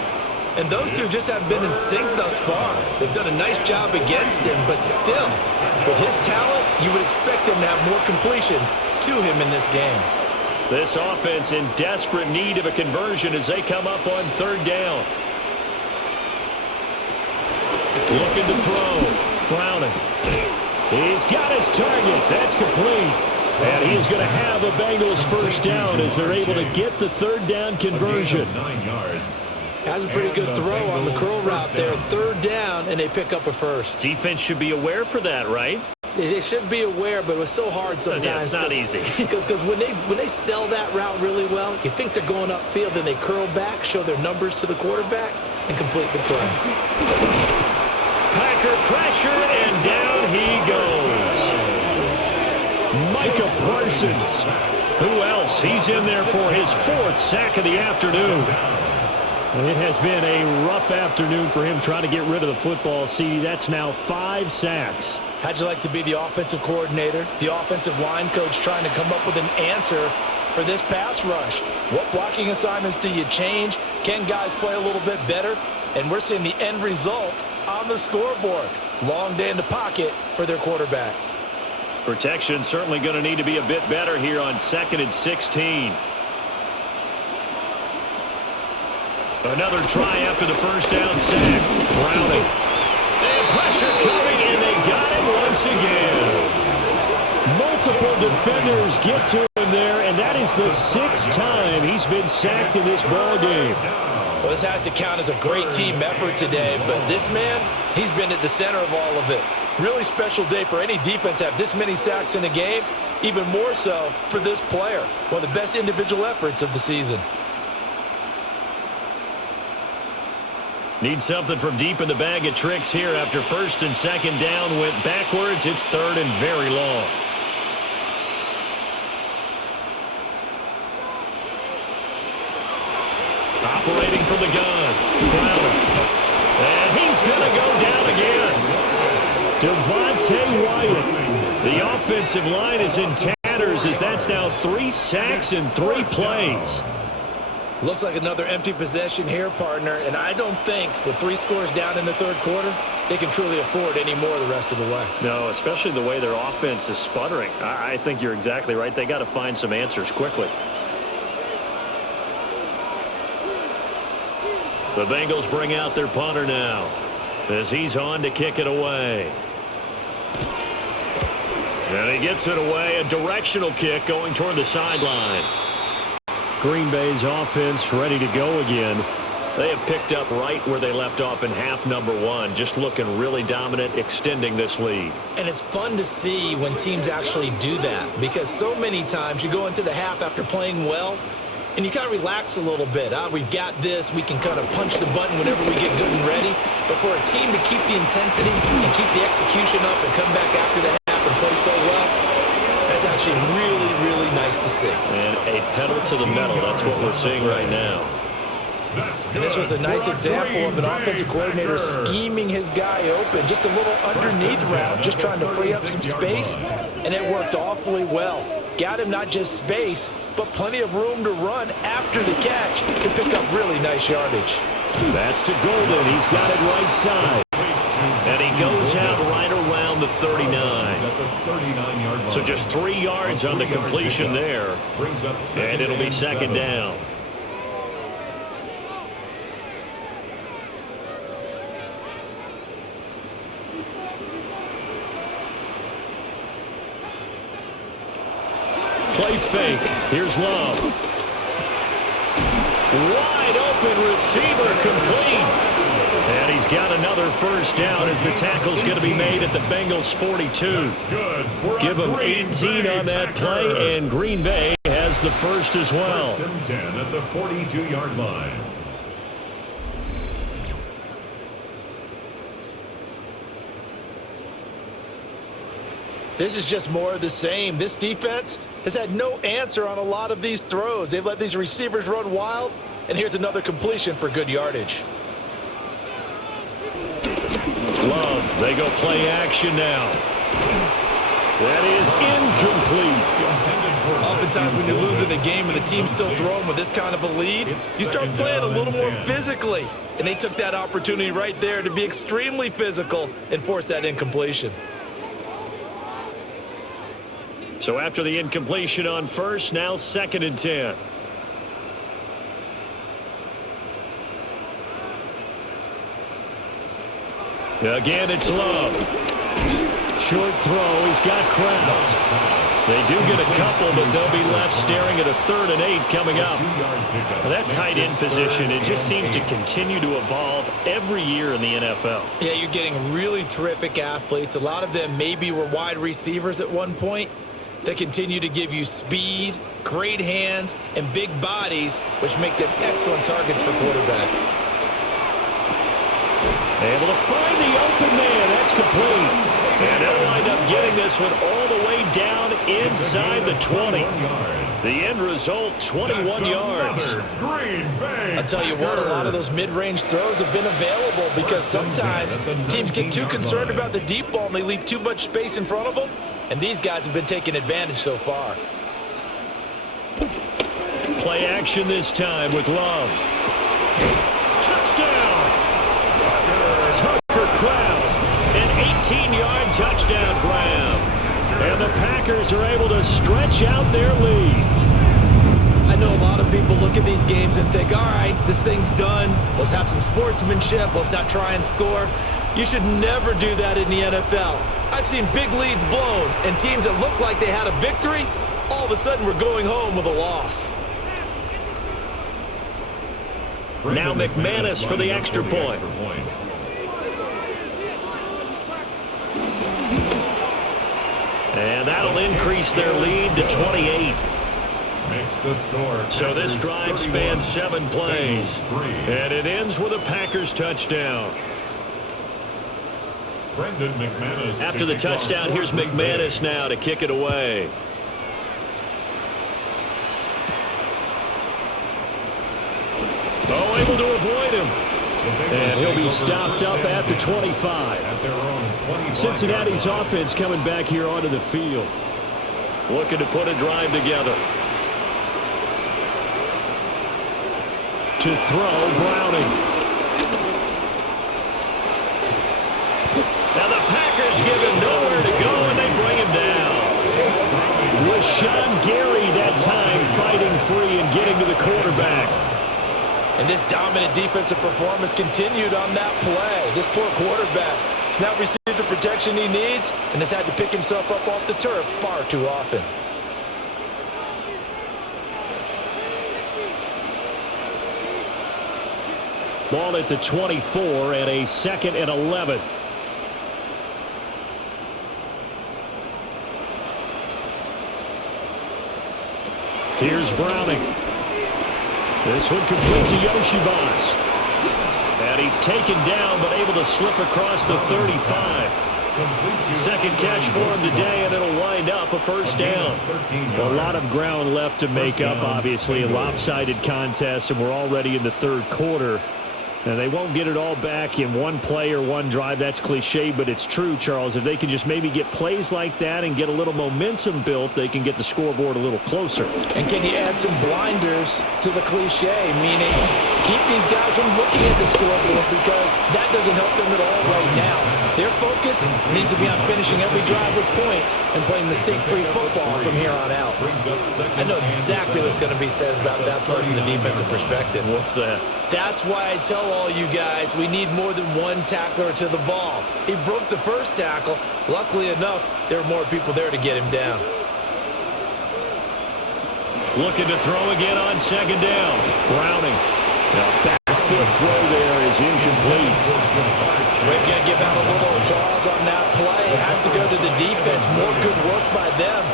And those two just haven't been in sync thus far. They've done a nice job against him, but still, with his talent, you would expect them to have more completions to him in this game. This offense in desperate need of a conversion as they come up on 3rd down. Looking to throw. Browning. He's got his target. That's complete. And he's going to have a Bengals 1st down as they're able to get the 3rd down conversion. 9 yards. Has a pretty good throw on the curl route there. 3rd down, and they pick up a 1st. Defense should be aware for that, right? They should be aware, but it was so hard sometimes. Yeah, it's not easy. Because when they sell that route really well, you think they're going upfield, then they curl back, show their numbers to the quarterback, and complete the play. Packer pressure, and down he goes. Micah Parsons. Who else? He's in there for his 4th sack of the afternoon. It has been a rough afternoon for him trying to get rid of the football. See, that's now 5 sacks. How'd you like to be the offensive coordinator, the offensive line coach trying to come up with an answer for this pass rush? What blocking assignments do you change? Can guys play a little bit better? And we're seeing the end result on the scoreboard. Long day in the pocket for their quarterback. Protection certainly going to need to be a bit better here on 2nd and 16. Another try after the 1st down sack. Browning. And pressure coming, and they got him once again. Multiple defenders get to him there, and that is the 6th time he's been sacked in this ball game. Well, this has to count as a great team effort today, but this man, he's been at the center of all of it. Really special day for any defense to have this many sacks in a game, even more so for this player. One of the best individual efforts of the season. Need something from deep in the bag of tricks here after 1st and 2nd down went backwards. It's 3rd and very long. Operating from the gun. Browning. And he's going to go down again. Devontae Wyatt. The offensive line is in tatters as that's now 3 sacks in 3 plays. Looks like another empty possession here, partner, and I don't think with 3 scores down in the 3rd quarter, they can truly afford any more the rest of the way. No, especially the way their offense is sputtering. I think you're exactly right. They got to find some answers quickly. The Bengals bring out their punter now as he's on to kick it away. And he gets it away, a directional kick going toward the sideline. Green Bay's offense ready to go again. They have picked up right where they left off in half number 1, just looking really dominant, extending this lead. And it's fun to see when teams actually do that, because so many times you go into the half after playing well, and you kind of relax a little bit. We've got this. We can kind of punch the button whenever we get good and ready. But for a team to keep the intensity and keep the execution up and come back after the half and play so well, that's actually really, really nice to see. And a pedal to the metal. That's what we're seeing right now. And this was a nice example of an offensive coordinator scheming his guy open. Just a little underneath route, just trying to free up some space, and it worked awfully well. Got him not just space, but plenty of room to run after the catch to pick up really nice yardage. That's to Golden. He's got it right side. And he goes out right around the 39. So just 3 yards on the completion there. And it'll be 2nd down. play fake. Here's Love. Wide open receiver, complete. And he's got another first down as the tackle's going to be made at the Bengals 42. Give him 18 on that play, and Green Bay has the first as well. First and 10 at the 42-yard line. This is just more of the same. This defense has had no answer on a lot of these throws. They've let these receivers run wild, and here's another completion for good yardage. Love, they go play action now. That is incomplete. Oftentimes when you're losing a game and the team's still throwing with this kind of a lead, you start playing a little more physically. And they took that opportunity right there to be extremely physical and force that incompletion. So after the incompletion on first, now 2nd and 10. Again, it's Love. Short throw. He's got Kraft. They do get a couple, but they'll be left staring at a 3rd and 8 coming up. Well, that tight end position, it just seems to continue to evolve every year in the NFL. Yeah, you're getting really terrific athletes. A lot of them maybe were wide receivers at one point. They continue to give you speed, great hands, and big bodies, which make them excellent targets for quarterbacks. Able to find the open man. That's complete. And they'll wind up getting this one all the way down inside the 20. The end result, 21 yards. I'll tell you what, a lot of those mid-range throws have been available because sometimes teams get too concerned about the deep ball and they leave too much space in front of them. And these guys have been taking advantage so far. Play action this time with Love. Touchdown! Tucker Kraft, an 18-yard touchdown grab. And the Packers are able to stretch out their lead. I know a lot of people look at these games and think, all right, this thing's done. Let's have some sportsmanship. Let's not try and score. You should never do that in the NFL. I've seen big leads blown, and teams that look like they had a victory, all of a sudden we're going home with a loss. Now McManus for the extra point. And that'll increase their lead to 28. So this drive spans 7 plays. And it ends with a Packers touchdown. After the touchdown, here's McManus now to kick it away. Oh, able to avoid him. And he'll be stopped up at the 25. Cincinnati's offense coming back here onto the field. Looking to put a drive together. To throw, Browning. Now the Packers give him nowhere to go, and they bring him down. Rashawn Gary that time fighting free and getting to the quarterback. And this dominant defensive performance continued on that play. This poor quarterback has not received the protection he needs and has had to pick himself up off the turf far too often. Ball at the 24 and a 2nd and 11. Here's Browning. This one complete to Yoshibas. And he's taken down but able to slip across the 35. 2nd catch for him today, and it'll wind up a first down. A lot of ground left to make up, obviously. A lopsided contest, and we're already in the 3rd quarter. And they won't get it all back in one play or one drive. That's cliche, but it's true, Charles. If they can just maybe get plays like that and get a little momentum built, they can get the scoreboard a little closer. And can you add some blinders to the cliche, meaning keep these guys from looking at the scoreboard because that doesn't help them at all right now. Their focus needs to be on finishing every drive with points and playing mistake-free football from here on out. I know exactly what's going to be said about that play from the defensive perspective. What's that? That's why I tell all you guys we need more than one tackler to the ball. He broke the first tackle. Luckily enough, there were more people there to get him down. Looking to throw again on second down. Browning. The back foot throw there is incomplete. We're going to give out a little applause on that play. It has to go to the defense. More good work by them.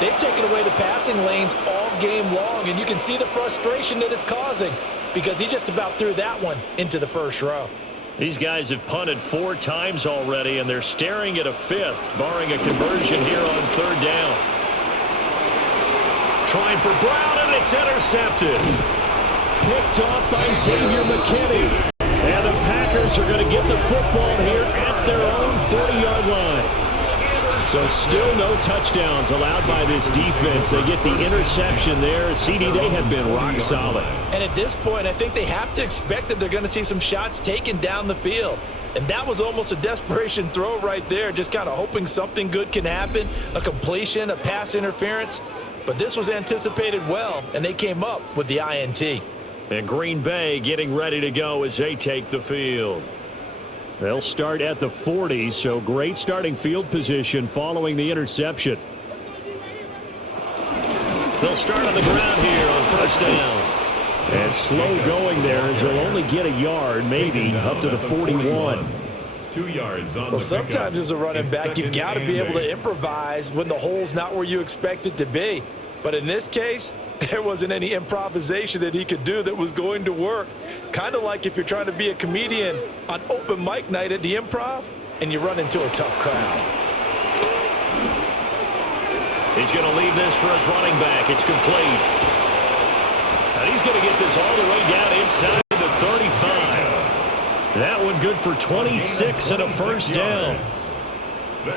They've taken away the passing lanes all game long, and you can see the frustration that it's causing because he just about threw that one into the first row. These guys have punted 4 times already, and they're staring at a 5th, barring a conversion here on third down. Trying for Brown, and it's intercepted. Picked off by Xavier McKinney. And the Packers are going to get the football here at their own 40-yard line. So still no touchdowns allowed by this defense. They get the interception there. CD, they have been rock solid. And at this point, I think they have to expect that they're going to see some shots taken down the field. And that was almost a desperation throw right there, just kind of hoping something good can happen, a completion, a pass interference. But this was anticipated well, and they came up with the INT. And Green Bay getting ready to go as they take the field. They'll start at the 40, so great starting field position following the interception. They'll start on the ground here on first down. And slow going there as they'll only get a yard, maybe, up to the 41. 2 yards on Well, sometimes as a running back, you've got to be able to improvise when the hole's not where you expect it to be. But in this case, there wasn't any improvisation that he could do that was going to work. Kind of like if you're trying to be a comedian on open mic night at the Improv and you run into a tough crowd. He's going to leave this for his running back. It's complete. And he's going to get this all the way down inside the 35. That one good for 26 and a first down.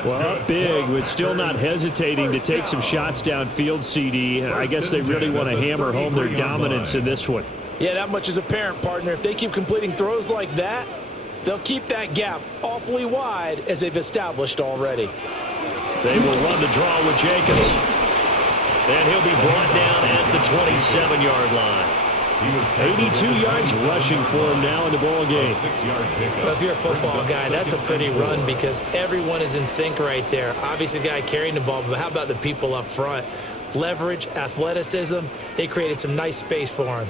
Well, up big, but still not hesitating to take some shots downfield, CD. I guess they really want to hammer home their dominance in this one. Yeah, that much is apparent, partner. If they keep completing throws like that, they'll keep that gap awfully wide as they've established already. They will run the draw with Jacobs. And he'll be brought down at the 27-yard line. 82 yards rushing for him now in the ball game. Well, if you're a football guy, that's a pretty run because everyone is in sync right there. Obviously, the guy carrying the ball, but how about the people up front? Leverage, athleticism, they created some nice space for him.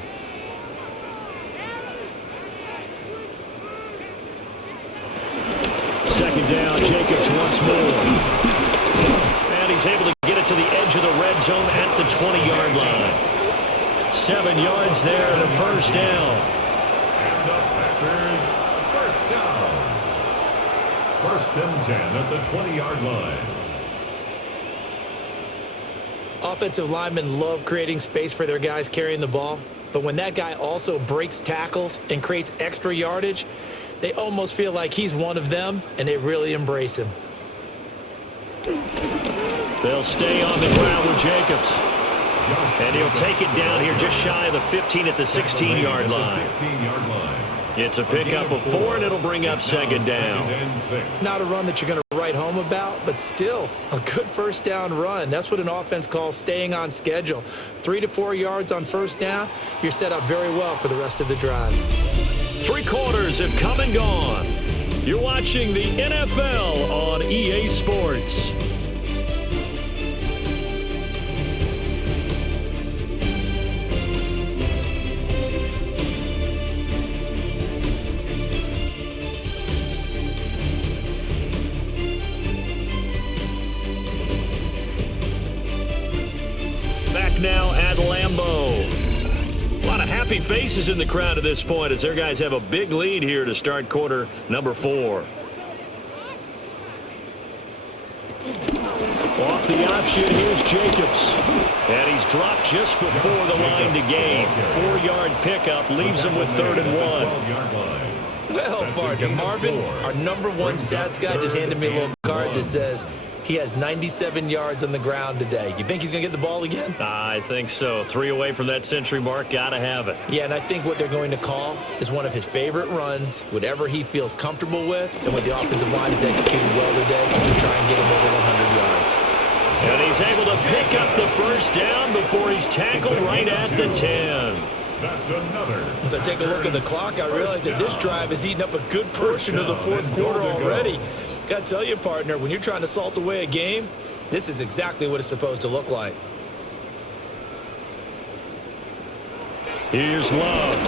Second down, Jacobs once more. And he's able to get it to the edge of the red zone at the 20-yard line. 7 yards there and a first down. And the Packers, first down. 1st and 10 at the 20-yard line. Offensive linemen love creating space for their guys carrying the ball, but when that guy also breaks tackles and creates extra yardage, they almost feel like he's one of them, and they really embrace him. They'll stay on the ground with Jacobs. And he'll take it down here just shy of the 15 at the 16-yard line. It's a pickup of 4, and it'll bring up second down. Not a run that you're going to write home about, but still a good first down run. That's what an offense calls staying on schedule. 3 to 4 yards on first down, you're set up very well for the rest of the drive. 3 quarters have come and gone. You're watching the NFL on EA Sports. Now at Lambeau. A lot of happy faces in the crowd at this point as their guys have a big lead here to start quarter number 4. Off the option, here's Jacobs. And he's dropped just before the line to gain. 4-yard pickup leaves him with 3rd and 1. Well, partner, Marvin, our number 1 stats guy just handed me a little card that says he has 97 yards on the ground today. You think he's going to get the ball again? I think so. 3 away from that century mark. Got to have it. Yeah, and I think what they're going to call is one of his favorite runs, whatever he feels comfortable with, and what the offensive line has executed well today to try and get him over 100 yards. And he's able to pick up the first down before he's tackled right at the 10. That's another. As I take a look at the clock, I realize that this drive has eaten up a good portion of the 4th quarter already. Got to tell you, partner, when you're trying to salt away a game, this is exactly what it's supposed to look like. Here's Love.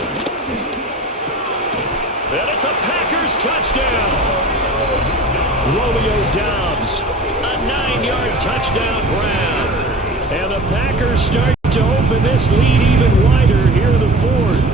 And it's a Packers touchdown. Romeo Doubs, a 9-yard touchdown grab. And the Packers start to open this lead even wider here in the fourth.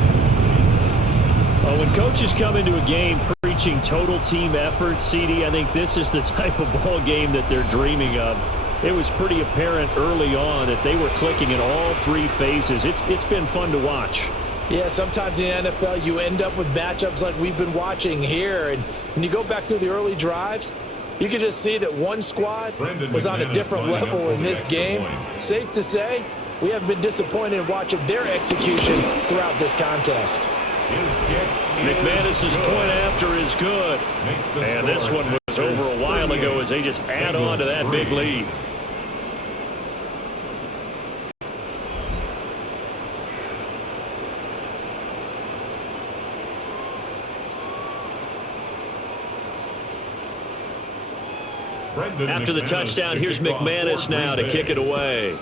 Well, when coaches come into a game preaching total team effort, CD, I think this is the type of ball game that they're dreaming of. It was pretty apparent early on that they were clicking in all three phases. It's been fun to watch. Yeah, sometimes in the NFL you end up with matchups like we've been watching here. And when you go back through the early drives, you can just see that one squad was on a different level in this game. Safe to say, we haven't been disappointed in watching their execution throughout this contest. McManus's point after is good. And this one was over a while ago as they just add on to that big lead. After the touchdown, here's McManus now to kick it away.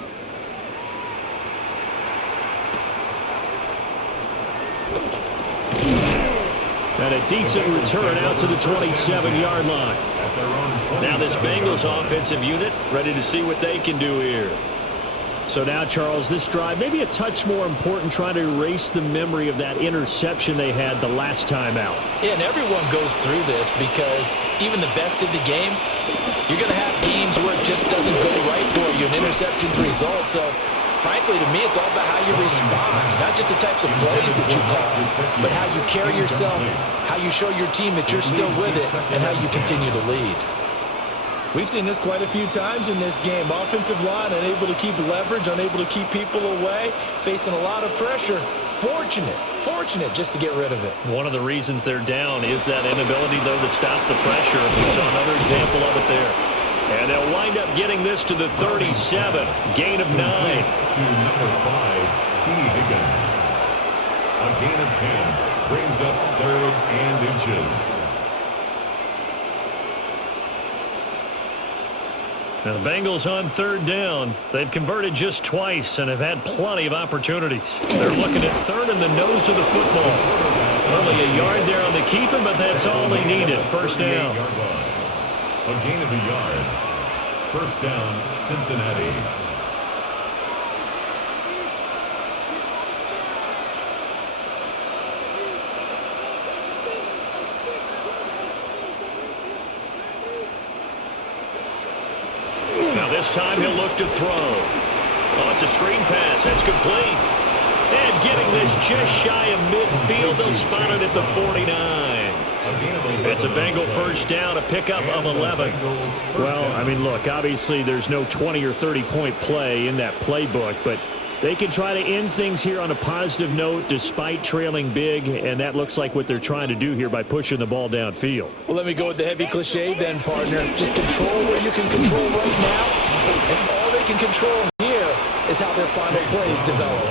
And a decent return out to the 27-yard line. Now this Bengals offensive unit ready to see what they can do here. So now, Charles, this drive maybe a touch more important, trying to erase the memory of that interception they had the last time out. Yeah, and everyone goes through this because even the best in the game, you're going to have games where it just doesn't go right for you, and interceptions result. So, frankly, to me, it's all about how you respond, not just the types of plays that you call, but how you carry yourself, how you show your team that you're still with it, and how you continue to lead. We've seen this quite a few times in this game. Offensive line unable to keep leverage, unable to keep people away, facing a lot of pressure. Fortunate just to get rid of it. One of the reasons they're down is that inability, though, to stop the pressure. We saw another example of it there. And they'll wind up getting this to the 37. Gain of 9. To number 5, T. Higgins. A gain of 10 brings up 3rd and inches. Now the Bengals on 3rd down. They've converted just twice and have had plenty of opportunities. They're looking at 3rd in the nose of the football. Only a yard there on the keeper, but that's all they needed. 1st down. A gain of a yard. 1st down, Cincinnati. This time he'll look to throw. Oh, it's a screen pass. That's complete. And getting this just shy of midfield. They'll spot it at the 49. It's a Bengal 1st down, a pickup of 11. Well, I mean, look, obviously there's no 20 or 30-point play in that playbook, but they can try to end things here on a positive note despite trailing big, and that looks like what they're trying to do here by pushing the ball downfield. Well, let me go with the heavy cliche then, partner. Just control what you can control right now, and all they can control here is how their final plays develop.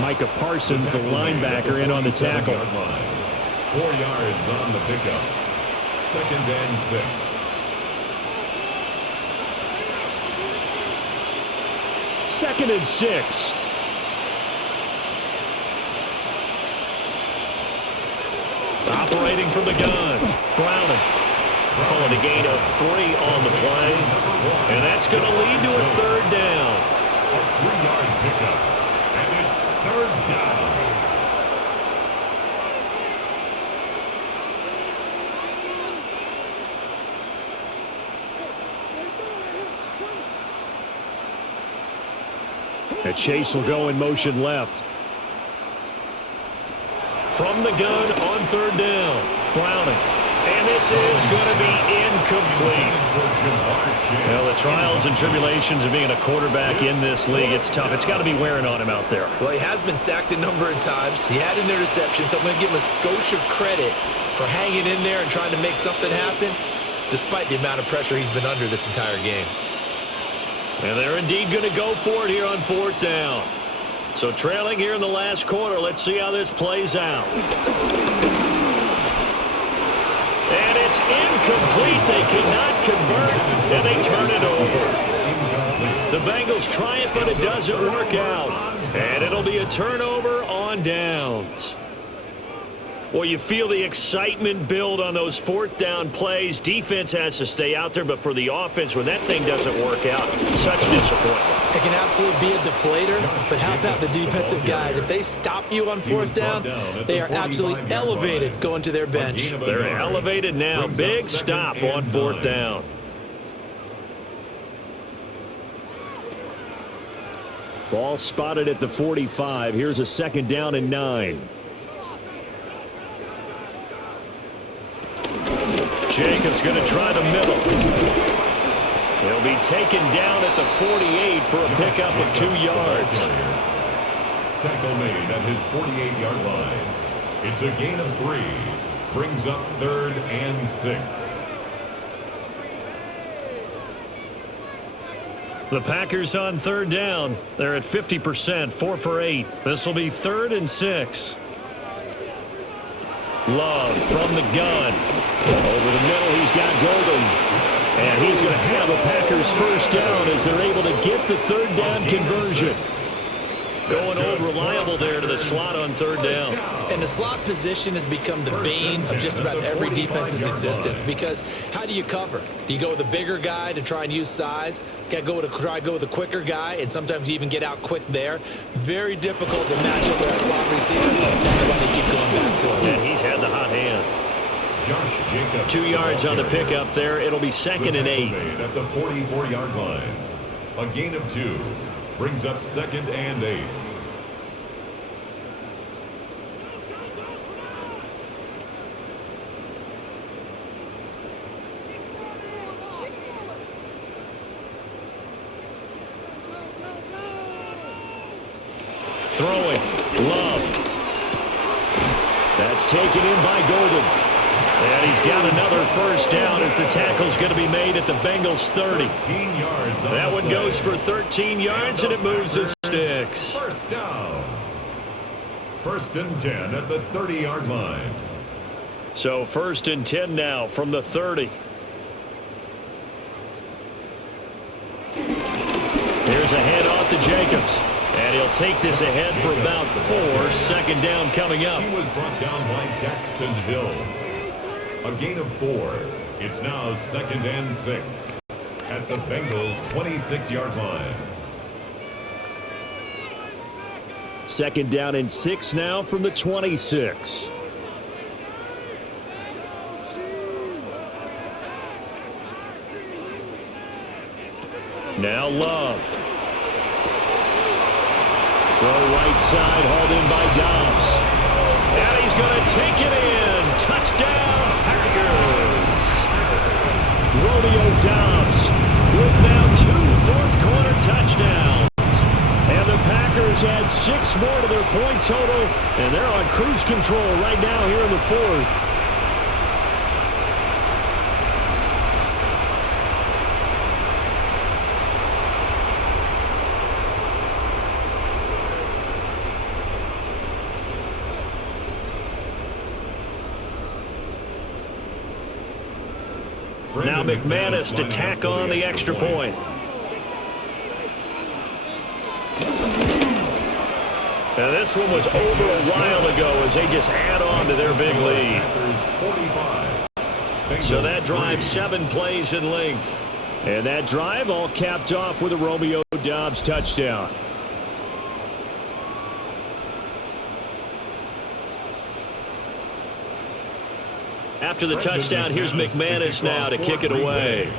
Micah Parsons, the linebacker, in on the tackle. 4 yards on the pickup. 2nd and 6. Second and 6. Operating from the gun. Browning. Calling a gain of 3 on the play. And that's going to lead to a 3rd down. A 3-yard pickup. And it's 3rd down. And Chase will go in motion left. From the gun on 3rd down. Browning. And this is going to be incomplete. Well, the trials and tribulations of being a quarterback in this league, it's tough. It's got to be wearing on him out there. Well, he has been sacked a number of times. He had an interception, so I'm going to give him a skosh of credit for hanging in there and trying to make something happen, despite the amount of pressure he's been under this entire game. And they're indeed going to go for it here on 4th down. So trailing here in the last quarter, let's see how this plays out. And it's incomplete. They cannot convert, and they turn it over. incomplete. The Bengals try it, but it doesn't work out. And it'll be a turnover on downs. Well, you feel the excitement build on those fourth down plays. Defense has to stay out there, but for the offense, when that thing doesn't work out, such disappointment. It can absolutely be a deflator, but how about the defensive guys? If they stop you on fourth down, they are absolutely elevated going to their bench. They're elevated now. Big stop on fourth down. Ball spotted at the 45. Here's a 2nd down and 9. Jacobs going to try the middle. He'll be taken down at the 48 for a pickup of 2 yards. Tackle made at his 48-yard line. It's a gain of 3. Brings up 3rd and 6. The Packers on 3rd down. They're at 50%, 4 for 8. This will be 3rd and 6. Love from the gun. Over the middle, he's got Golden. And he's going to have a Packers first down as they're able to get the 3rd down conversion. Going old reliable there to the slot on 3rd down. And the slot position has become the bane of just about every defense's existence, because how do you cover? Do you go with a bigger guy to try and use size? Got to try to go with a quicker guy, and sometimes you even get out quick there. Very difficult to match up with that slot receiver. That's why they keep going back to him. And he's had the hot hand. Josh Jacobs. 2 yards on the pickup there. It'll be 2nd and 8. At the 44-yard line. A gain of 2. Brings up 2nd and 8. Throwing. Love. That's taken in by Golden. And he's got another first down as the tackle's going to be made at the Bengals 30. That one goes for 13 yards, and it moves the sticks. First down. 1st and 10 at the 30-yard line. So 1st and 10 now from the 30. Here's a handoff to Jacobs. And he'll take this ahead for about 4. 2nd down coming up. He was brought down by Daxton Hill. A gain of 4. It's now 2nd and 6 at the Bengals 26-yard line. 2nd down and 6 now from the 26. Now Love. Throw right side, hauled in by Dobbs. And he's going to take it in. Touchdown, Packers. Romeo Dobbs with now 2 fourth-quarter touchdowns. And the Packers add 6 more to their point total, and they're on cruise control right now here in the 4th. Now McManus to tack on the extra point. Now this one was over a while ago as they just add on to their big lead. So that drive 7 plays in length. And that drive all capped off with a Romeo Dobbs touchdown. After the touchdown, here's McManus now to kick it away.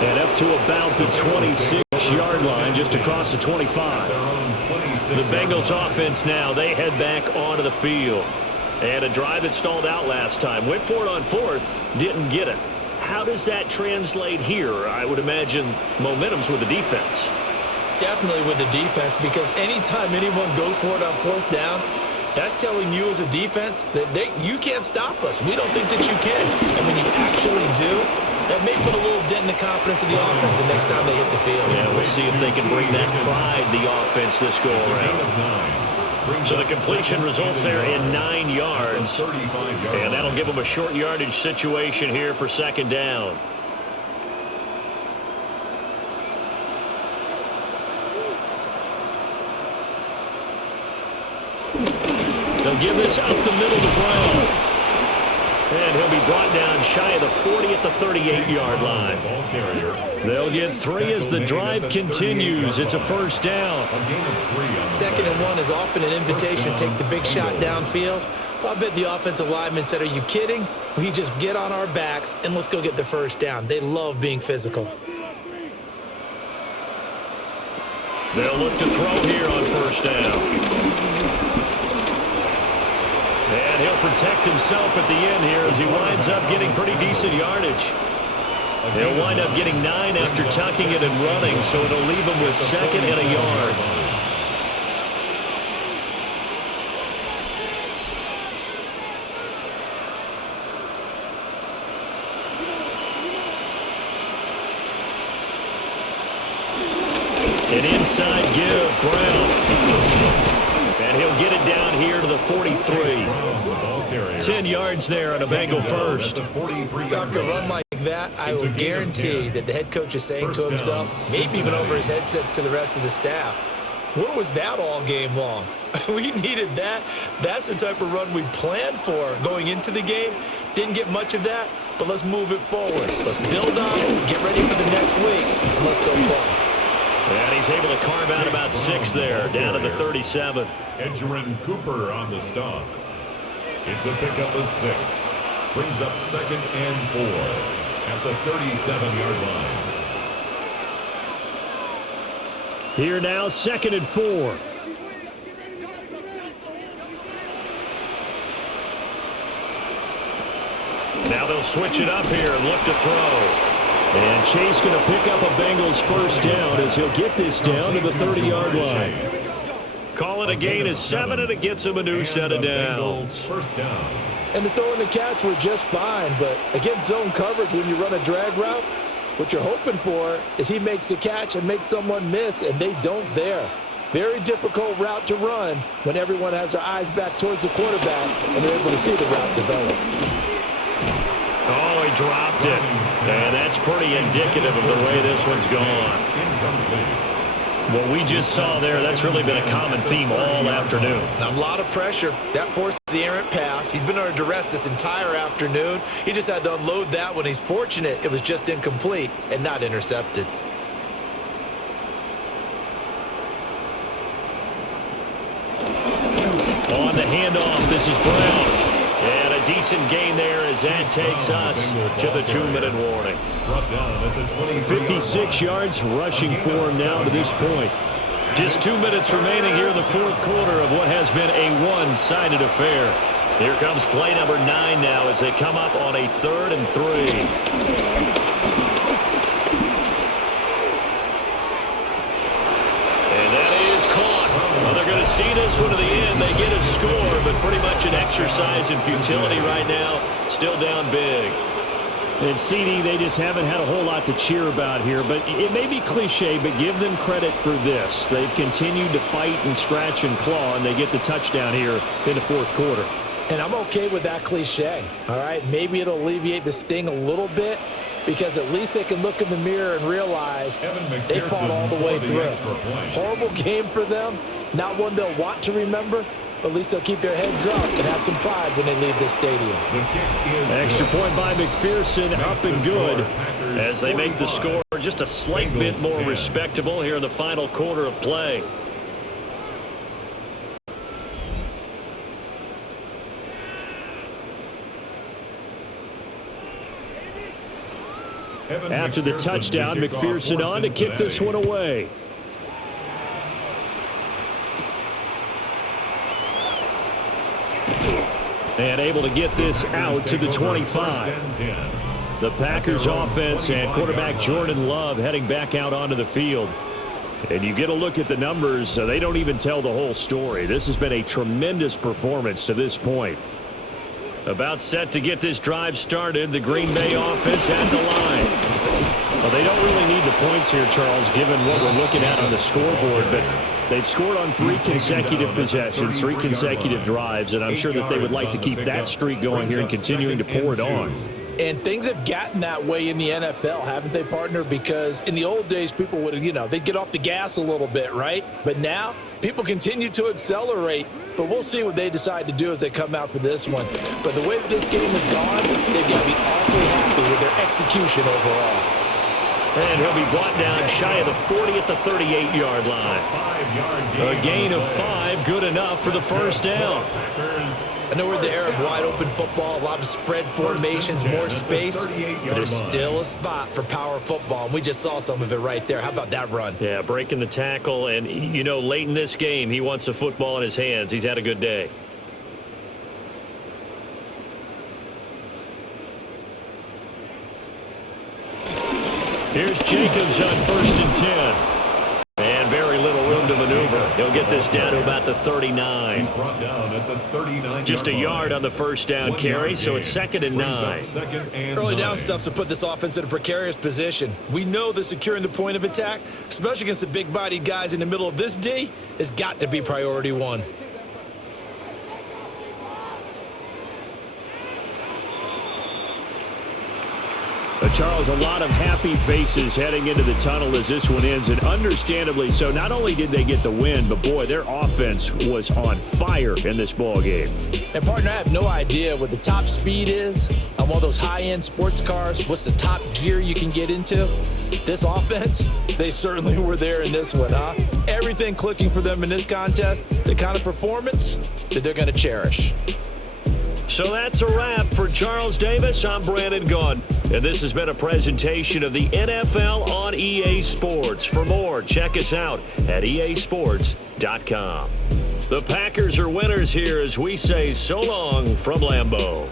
And up to about the 26-yard line, just across the 25. The Bengals offense now, they head back onto the field. And a drive that stalled out last time. Went for it on 4th, didn't get it. How does that translate here? I would imagine momentum's with the defense. Definitely with the defense, because anytime anyone goes for it on 4th down, that's telling you as a defense that you can't stop us. We don't think that you can. And when you actually do, that may put a little dent in the confidence of the offense the next time they hit the field. Yeah, we'll see if they can bring that pride, the offense, this go around. So the completion results there in 9 yards. And that'll give them a short yardage situation here for second down. They'll give this up the middle to Brown. And he'll be brought down shy of the 40 at the 38-yard line. They'll get 3 as the drive continues. It's a first down. 2nd and 1 is often an invitation to take the big shot downfield. I bet the offensive lineman said, are you kidding? We just get on our backs and let's go get the first down. They love being physical. They'll look to throw here on first down. And he'll protect himself at the end here as he winds up getting pretty decent yardage. He'll wind up getting 9 after tucking it and running, so it'll leave him with 2nd and a yard. An inside give, Brown. And he'll get it down here to the 43. 10 yards there on a Bengal first. So after a run like that, I will guarantee that the head coach is saying to himself, maybe even over his headsets to the rest of the staff, where was that all game long? We needed that. That's the type of run we planned for going into the game. Didn't get much of that, but let's move it forward. Let's build on it, get ready for the next week, and let's go play. And he's able to carve out about 6 there, down to the 37. Edgerrin Cooper on the stop. It's a pickup of 6. Brings up 2nd and 4 at the 37-yard line. Here now, 2nd and 4. Now they'll switch it up here and look to throw. And Chase going to pick up a Bengals first down as he'll get this down to the 30-yard line. Call it a gain of 7, and it gets him a new set of downs. First down. And the throw and the catch were just fine, but against zone coverage when you run a drag route, what you're hoping for is he makes the catch and makes someone miss, and they don't there. Very difficult route to run when everyone has their eyes back towards the quarterback and they're able to see the route develop. Oh, he dropped it. And that's pretty indicative of the way this one's gone. What we just saw there, that's really been a common theme all afternoon. A lot of pressure. That forced the errant pass. He's been under duress this entire afternoon. He just had to unload that one. He's fortunate it was just incomplete and not intercepted. On the handoff, this is Brown. And a decent gain there as that takes us to the 2-minute warning. 56 yards rushing for him now to this point. Just 2 minutes remaining here in the fourth quarter of what has been a one-sided affair. Here comes play number 9 now as they come up on a 3rd and 3. And that is caught. Well, they're going to see this one to the end. They get a score, but pretty much an exercise in futility right now. Still down big. And CD, they just haven't had a whole lot to cheer about here, but it may be cliche, but give them credit for this. They've continued to fight and scratch and claw, and they get the touchdown here in the fourth quarter. And I'm okay with that cliche, all right? Maybe it'll alleviate the sting a little bit because at least they can look in the mirror and realize they fought all the way through. Horrible game for them, not one they'll want to remember, but at least they'll keep their heads up and have some pride when they leave this stadium. Extra point by McPherson, up and good as they make the score just a slight bit more respectable here in the final quarter of play. After the touchdown, McPherson on to kick this one away. And able to get this out to the 25. The Packers offense and quarterback Jordan Love heading back out onto the field. And you get a look at the numbers, they don't even tell the whole story. This has been a tremendous performance to this point. About set to get this drive started, the Green Bay offense at the line. Well, they don't really need the points here, Charles, given what we're looking at on the scoreboard, but They've scored on 3 consecutive possessions, 3 consecutive drives, and I'm sure that they would like to keep that streak going here and continuing to pour it on. And things have gotten that way in the NFL, haven't they, partner? Because in the old days, people would, they'd get off the gas a little bit, right? But now, people continue to accelerate. But we'll see what they decide to do as they come out for this one. But the way that this game has gone, they've got to be awfully happy with their execution overall. And he'll be brought down shy of the 40 at the 38-yard line. A gain of 5, good enough for the first down. I know we're in the era of wide-open football, a lot of spread formations, more space, but there's still a spot for power football, and we just saw some of it right there. How about that run? Yeah, breaking the tackle, and, late in this game, he wants the football in his hands. He's had a good day. Here's Jacobs on 1st and 10. And very little room to maneuver. He'll get this down to about the 39. He's brought down at the 39-yard Just a yard on the first down carry, so it's 2nd and 9. Early down stuff's to put this offense in a precarious position. We know that securing the point of attack, especially against the big-bodied guys in the middle of this D, has got to be priority 1. Charles, a lot of happy faces heading into the tunnel as this one ends, and understandably so. Not only did they get the win, but, boy, their offense was on fire in this ball game. And, partner, I have no idea what the top speed is on one of those high-end sports cars. What's the top gear you can get into? This offense, they certainly were there in this one, huh? Everything clicking for them in this contest, the kind of performance that they're going to cherish. So that's a wrap for Charles Davis. I'm Brandon Gunn, and this has been a presentation of the NFL on EA Sports. For more, check us out at easports.com. The Packers are winners here as we say so long from Lambeau.